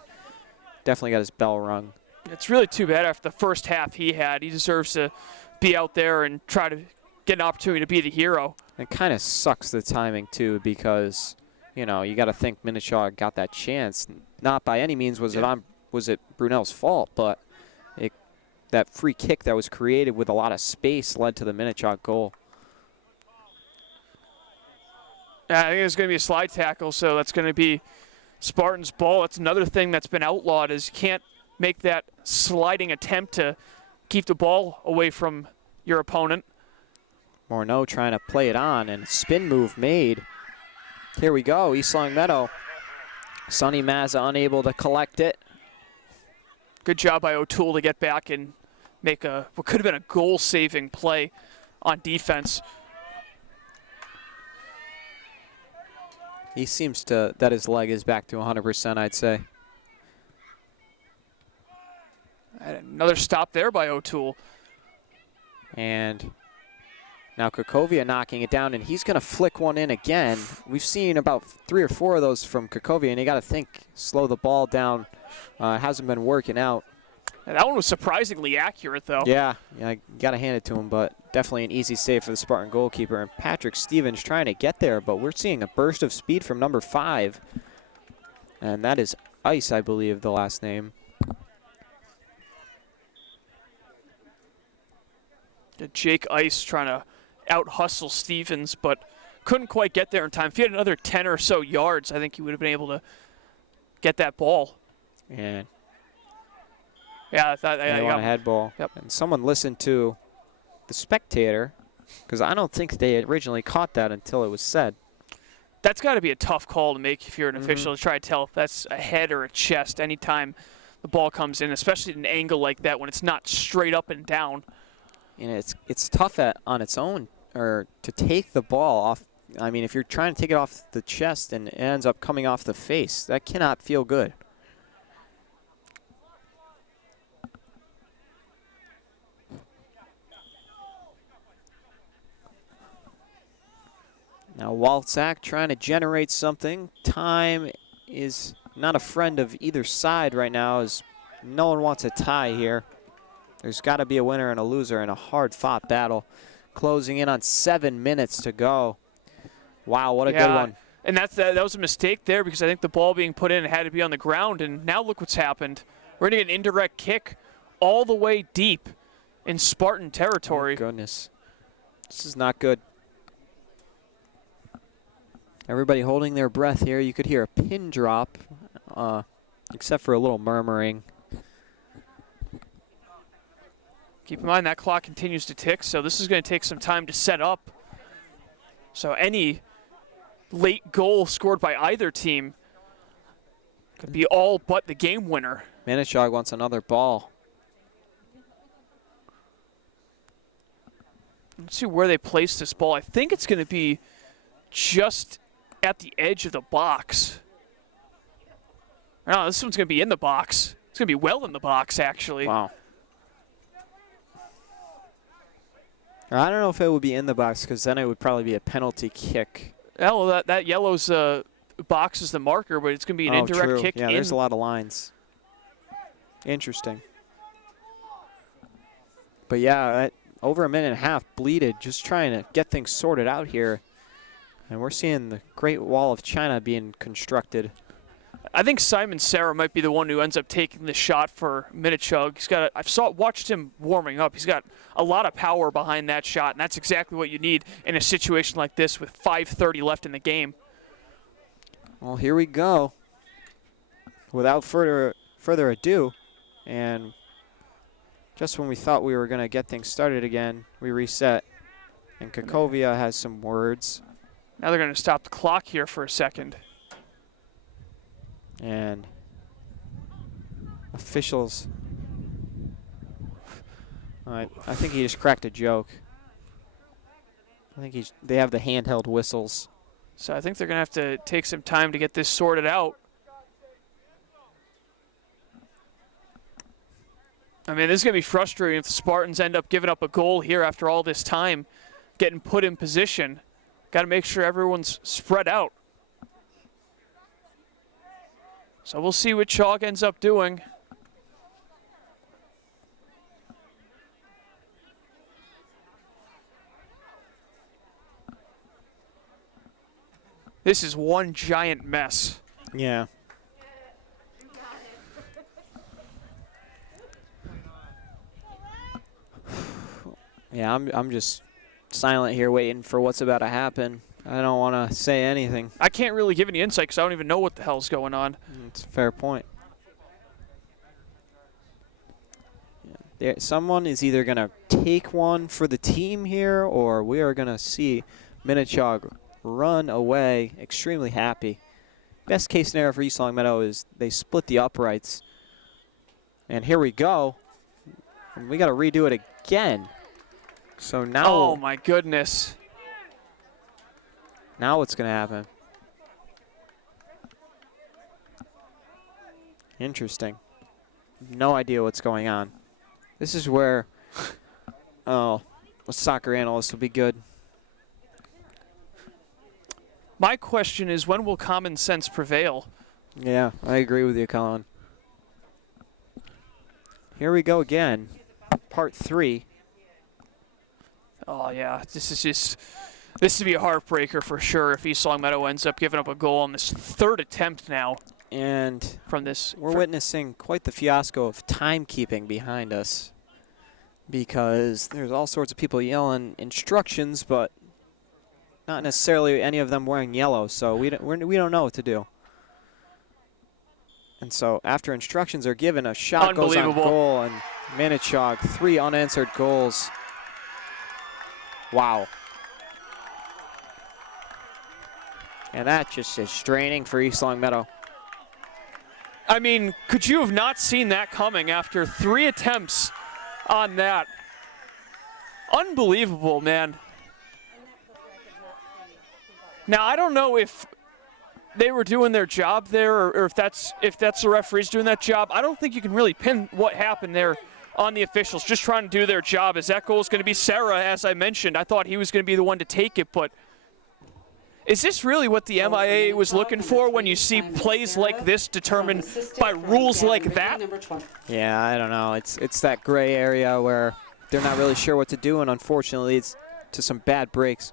Definitely got his bell rung. It's really too bad after the first half he had. He deserves to be out there and try to get an opportunity to be the hero. It kind of sucks the timing, too, because, you know, you got to think Minnechaug got that chance. Not by any means was it Brunel's fault, but that free kick that was created with a lot of space led to the Minnechaug goal. I think it's going to be a slide tackle, so that's going to be Spartans' ball. That's another thing that's been outlawed is you can't make that sliding attempt to keep the ball away from your opponent. Morneau trying to play it on, and spin move made. Here we go, East Longmeadow. Sonny Mazza unable to collect it. Good job by O'Toole to get back and make what could have been a goal-saving play on defense. He seems that his leg is back to 100%, I'd say. Another stop there by O'Toole. And now Krakovia knocking it down, and he's going to flick one in again. We've seen about 3 or 4 of those from Krakovia, and you got to think, slow the ball down. Hasn't been working out. And that one was surprisingly accurate, though. Yeah, you got to hand it to him, but definitely an easy save for the Spartan goalkeeper. And Patrick Stevens trying to get there, but we're seeing a burst of speed from number 5. And that is Ice, I believe, the last name. Jake Ice trying to out-hustle Stevens, but couldn't quite get there in time. If he had another 10 or so yards, I think he would have been able to get that ball. And yeah, I thought they want a head ball. Yep. And someone listened to the spectator, because I don't think they originally caught that until it was said. That's got to be a tough call to make if you're an official, to try to tell if that's a head or a chest anytime the ball comes in, especially at an angle like that when it's not straight up and down. You know, it's tough on its own, or to take the ball off. I mean, if you're trying to take it off the chest and it ends up coming off the face, that cannot feel good. Now Walczak trying to generate something. Time is not a friend of either side right now, as no one wants a tie here. There's got to be a winner and a loser in a hard-fought battle. Closing in on 7 minutes to go. Wow, what a good one. And that was a mistake there, because I think the ball being put in had to be on the ground, and now look what's happened. We're going to get an indirect kick all the way deep in Spartan territory. Oh, goodness. This is not good. Everybody holding their breath here. You could hear a pin drop, except for a little murmuring. Keep in mind that clock continues to tick, so this is going to take some time to set up. So any late goal scored by either team could be all but the game winner. Minnechaug wants another ball. Let's see where they place this ball. I think it's going to be just at the edge of the box. No, this one's going to be in the box. It's going to be well in the box, actually. Wow. I don't know if it would be in the box, because then it would probably be a penalty kick. Well, that yellow's box is the marker, but it's going to be an indirect kick. Yeah, there's a lot of lines. Interesting. But yeah, over a minute and a half, bleeded, just trying to get things sorted out here. And we're seeing the Great Wall of China being constructed. I think Simon Serra might be the one who ends up taking the shot for Minnechaug. Watched him warming up. He's got a lot of power behind that shot, and that's exactly what you need in a situation like this with 5:30 left in the game. Well, here we go. Without further ado, and just when we thought we were going to get things started again, we reset. And Krakovia has some words. Now they're going to stop the clock here for a second. And officials, I think he just cracked a joke. I think they have the handheld whistles. So I think they're going to have to take some time to get this sorted out. I mean, this is going to be frustrating if the Spartans end up giving up a goal here after all this time, getting put in position. Got to make sure everyone's spread out. So we'll see what Chaug ends up doing. This is one giant mess. Yeah. Yeah, I'm just silent here waiting for what's about to happen. I don't want to say anything. I can't really give any insight because I don't even know what the hell's going on. It's a fair point. Yeah, someone is either going to take one for the team here, or we are going to see Minnechaug run away extremely happy. Best case scenario for East Longmeadow is they split the uprights. And here we go. And we got to redo it again. So now, Oh my goodness. now what's going to happen? Interesting. No idea what's going on. This is where, oh, a soccer analyst will be good. My question is, when will common sense prevail? Yeah, I agree with you, Colin. Here we go again. Part 3. Oh yeah, this would be a heartbreaker for sure if East Longmeadow ends up giving up a goal on this third attempt now And from this. we're witnessing quite the fiasco of timekeeping behind us, because there's all sorts of people yelling instructions, but not necessarily any of them wearing yellow, so we don't know what to do. And so after instructions are given, a shot goes on Unbelievable. goal, and Minnechaug, 3 unanswered goals. Wow. And that just is straining for East Longmeadow. I mean, could you have not seen that coming after 3 attempts on that? Unbelievable, man. Now, I don't know if they were doing their job there or if that's the referees doing that job. I don't think you can really pin what happened there on the officials, just trying to do their job, as that goal is going to be Sarah, as I mentioned. I thought he was going to be the one to take it, but is this really what the MIA was looking for when you see plays like this determined by rules like that? Yeah, I don't know. It's that gray area where they're not really sure what to do, and unfortunately it's to some bad breaks.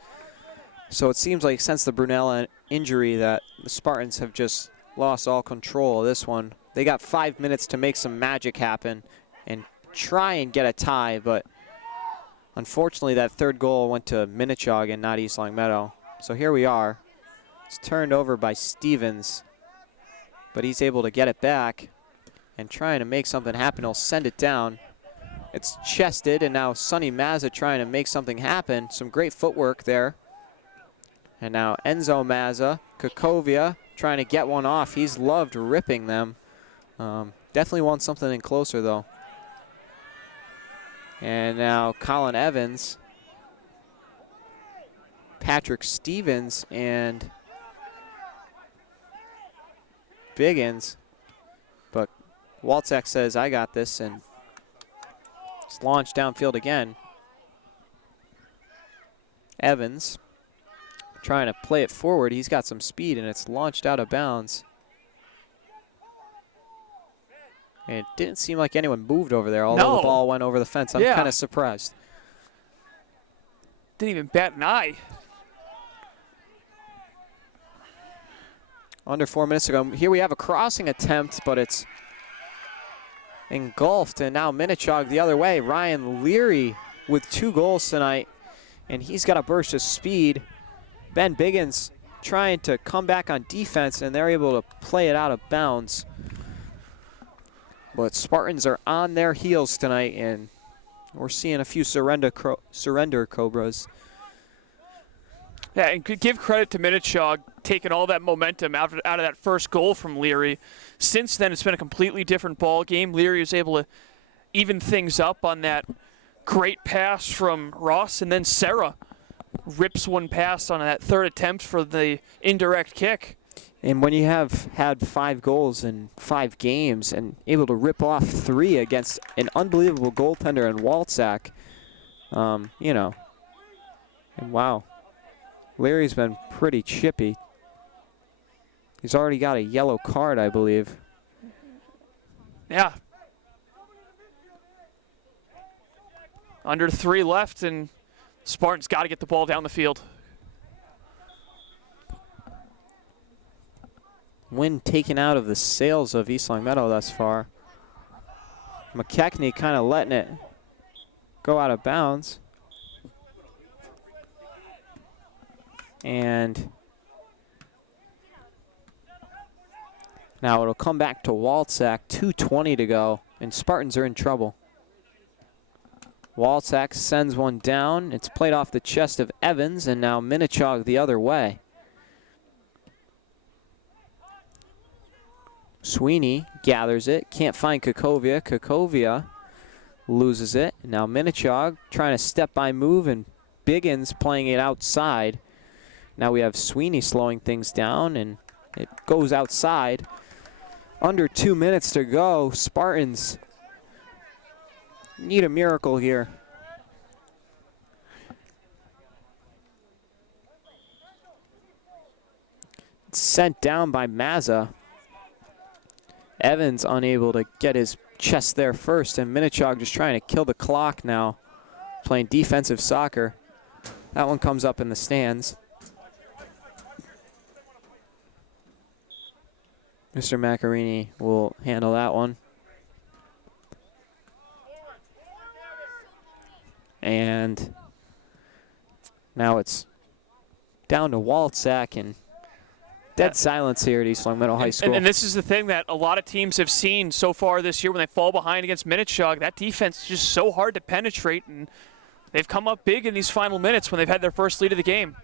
So it seems like since the Brunella injury that the Spartans have just lost all control of this one. They got 5 minutes to make some magic happen and try and get a tie, but unfortunately that third goal went to Minnechaug and not East Longmeadow. So here we are. It's turned over by Stevens, but he's able to get it back and trying to make something happen. He'll send it down. It's chested, and now Sonny Mazza trying to make something happen. Some great footwork there. And now Enzo Mazza, Kakovia trying to get one off. He's loved ripping them. Definitely wants something in closer, though. And now Colin Evans, Patrick Stevens, and Biggins. But Walczak says, I got this, and it's launched downfield again. Evans trying to play it forward. He's got some speed, and it's launched out of bounds. And it didn't seem like anyone moved over there, although the ball went over the fence. I'm kind of surprised. Didn't even bat an eye. Under 4 minutes ago. Here we have a crossing attempt, but it's engulfed, and now Minnechaug the other way. Ryan Leary with 2 goals tonight, and he's got a burst of speed. Ben Biggins trying to come back on defense, and they're able to play it out of bounds. But Spartans are on their heels tonight, and we're seeing a few surrender Cobras. Yeah, and could give credit to Minnechaug taking all that momentum out of that first goal from Leary. Since then, it's been a completely different ball game. Leary was able to even things up on that great pass from Ross, and then Sarah rips one past on that third attempt for the indirect kick. And when you have had 5 goals in 5 games and able to rip off 3 against an unbelievable goaltender in Walczak, you know, and wow, Leary's been pretty chippy. He's already got a yellow card, I believe. Yeah. Under 3 left, and Spartans got to get the ball down the field. wind taken out of the sails of East Long Meadow thus far. McKechnie kind of letting it go out of bounds. And now it'll come back to Walczak, 2:20 to go, and Spartans are in trouble. Walczak sends one down. It's played off the chest of Evans, and now Minnechaug the other way. Sweeney gathers it, can't find Kakovia. Kakovia loses it. Now Minnechaug trying to step by move, and Biggins playing it outside. Now we have Sweeney slowing things down, and it goes outside. Under 2 minutes to go. Spartans need a miracle here. It's sent down by Mazza. Evans unable to get his chest there first, and Minnechaug just trying to kill the clock now, playing defensive soccer. That one comes up in the stands. Mr. Macarini will handle that one. And now it's down to Walczak, and dead silence here at East Long Meadow High School. And this is the thing that a lot of teams have seen so far this year when they fall behind against Minnechaug. That defense is just so hard to penetrate, and they've come up big in these final minutes when they've had their first lead of the game.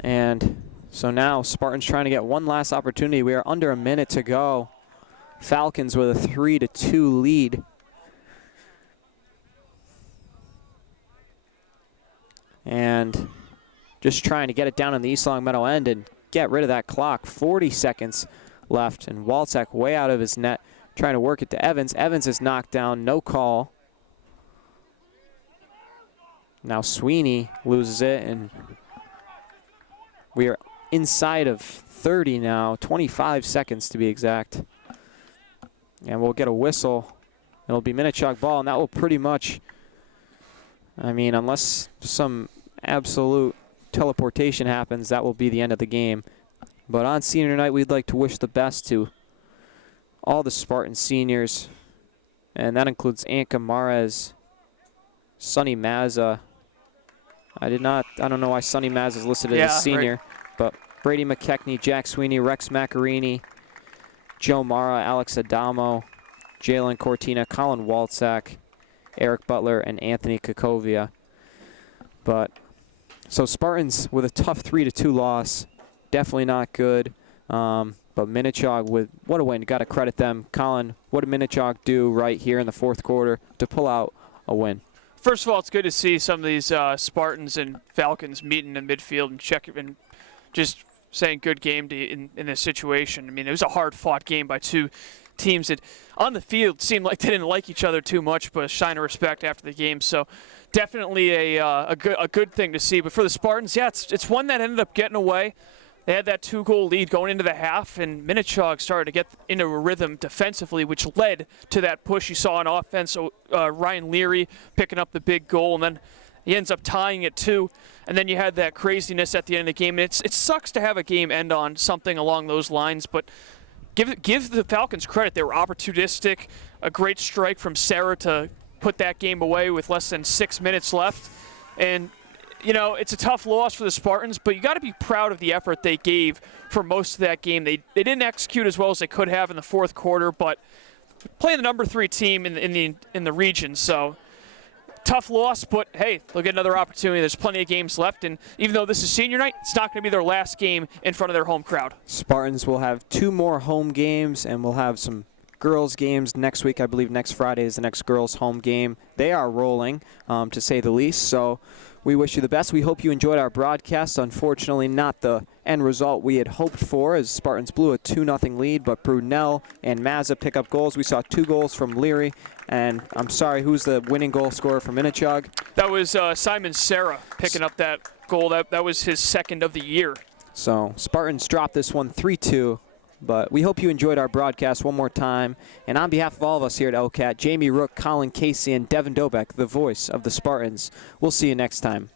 And so now Spartans trying to get one last opportunity. We are under a minute to go. Falcons with a 3-2 lead. And just trying to get it down on the East Long Meadow end and get rid of that clock. 40 seconds left, and Walczak way out of his net, trying to work it to Evans. Evans is knocked down, no call. Now Sweeney loses it, and we are inside of 30 now, 25 seconds to be exact. And we'll get a whistle. It'll be Minnechaug ball, and that will pretty much, I mean, unless some absolute teleportation happens, that will be the end of the game. But on senior night, we'd like to wish the best to all the Spartan seniors, and that includes Anka Mares, Sonny Mazza. I don't know why Sonny Mazza is listed as a senior, but Brady McKechnie, Jack Sweeney, Rex Macarini, Joe Mara, Alex Adamo, Jalen Cortina, Colin Walczak, Eric Butler, and Anthony Kakovia. But so Spartans with a tough 3-2 loss, definitely not good. But Minnechaug with what a win. Got to credit them. Colin, what did Minnechaug do right here in the fourth quarter to pull out a win? First of all, it's good to see some of these Spartans and Falcons meeting in midfield and and just saying good game in this situation. I mean, it was a hard-fought game by two teams that on the field seemed like they didn't like each other too much, but a sign of respect after the game. So definitely a good thing to see. But for the Spartans, yeah, it's one that ended up getting away. They had that 2-goal lead going into the half, and Minnechaug started to get into a rhythm defensively, which led to that push you saw on offense. So Ryan Leary picking up the big goal, and then he ends up tying it too. And then you had that craziness at the end of the game. And it sucks to have a game end on something along those lines, but give the Falcons credit. They were opportunistic. A great strike from Sarah to put that game away with less than 6 minutes left. And you know, it's a tough loss for the Spartans, but you got to be proud of the effort they gave for most of that game. They didn't execute as well as they could have in the fourth quarter, but playing the number 3 team in the region, so tough loss. But hey, they'll get another opportunity. There's plenty of games left, and even though this is senior night, it's not going to be their last game in front of their home crowd. Spartans will have 2 more home games, and we'll have some girls games next week. I believe next Friday is the next girls home game. They are rolling, to say the least. So we wish you the best. We hope you enjoyed our broadcast. Unfortunately, not the end result we had hoped for, as Spartans blew a 2-0 lead, but Brunel and Mazza pick up goals. We saw 2 goals from Leary, and I'm sorry, who's the winning goal scorer for Minnechaug? That was Simon Serra picking up that goal. That was his second of the year. So Spartans dropped this one 3-2. But we hope you enjoyed our broadcast one more time. And on behalf of all of us here at LCAT, Jamie Rook, Colin Casey, and Devin Dobek, the voice of the Spartans, we'll see you next time.